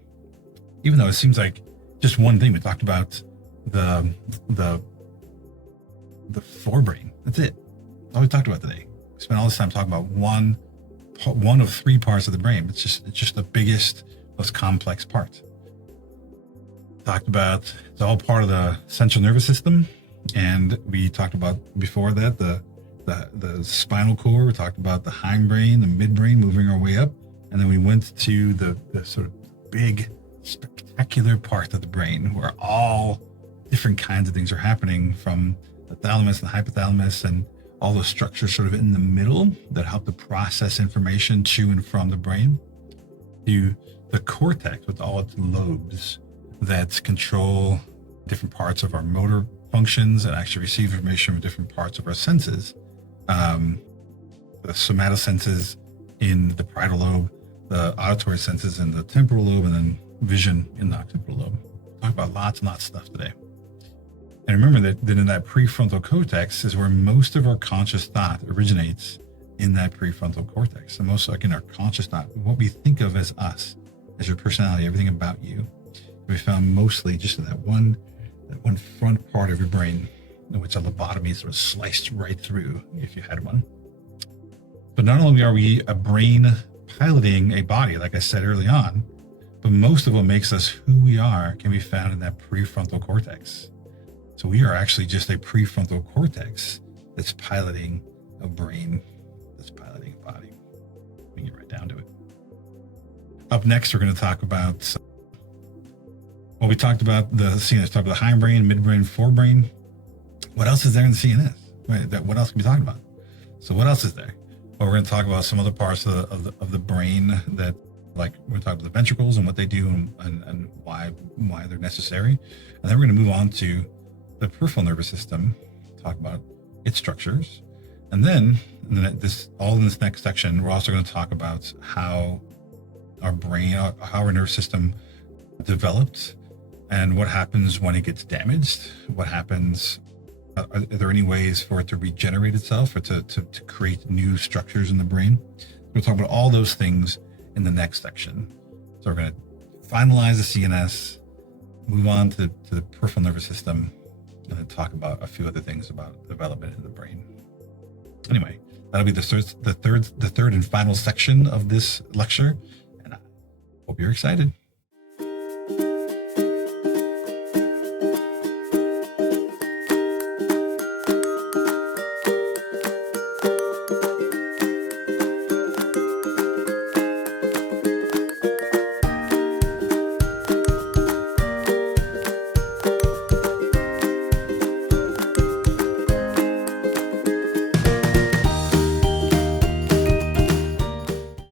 even though it seems like just one thing. We talked about the forebrain. That's it. That's all we talked about today. We spent all this time talking about one of three parts of the brain. It's just the biggest, most complex part. Talked about it's all part of the central nervous system, and we talked about before that the spinal cord. We talked about the hindbrain, the midbrain, moving our way up, and then we went to the sort of big, spectacular part of the brain where all different kinds of things are happening, from the thalamus and the hypothalamus and all those structures sort of in the middle that help to process information to and from the brain, to the cortex with all its lobes that control different parts of our motor functions and actually receive information from different parts of our senses. The somatosenses in the parietal lobe, the auditory senses in the temporal lobe, and then vision in the occipital lobe. Talk about lots and lots of stuff today. And remember that in that prefrontal cortex is where most of our conscious thought originates, in that prefrontal cortex. And most, like in our conscious thought, what we think of as us, as your personality, everything about you, we found mostly just in that one front part of your brain, in which a lobotomy sort of sliced right through if you had one. But not only are we a brain piloting a body, like I said early on, but most of what makes us who we are can be found in that prefrontal cortex. So we are actually just a prefrontal cortex that's piloting a brain, that's piloting a body. We can get right down to it. Up next, we're going to talk about, we talked about the CNS, talked about the hindbrain, midbrain, forebrain. What else is there in the CNS? Right? What else can we talk about? So what else is there? But we're going to talk about some other parts of the brain that, like, we're going to talk about the ventricles and what they do and why they're necessary. And then we're going to move on to the peripheral nervous system, talk about its structures. And then in this next section, we're also going to talk about how our brain, how our nervous system developed, and what happens when it gets damaged. What happens? Are there any ways for it to regenerate itself or to create new structures in the brain? We'll talk about all those things in the next section. So we're going to finalize the CNS, move on to the peripheral nervous system, and then talk about a few other things about development in the brain. Anyway, that'll be the third and final section of this lecture, and I hope you're excited.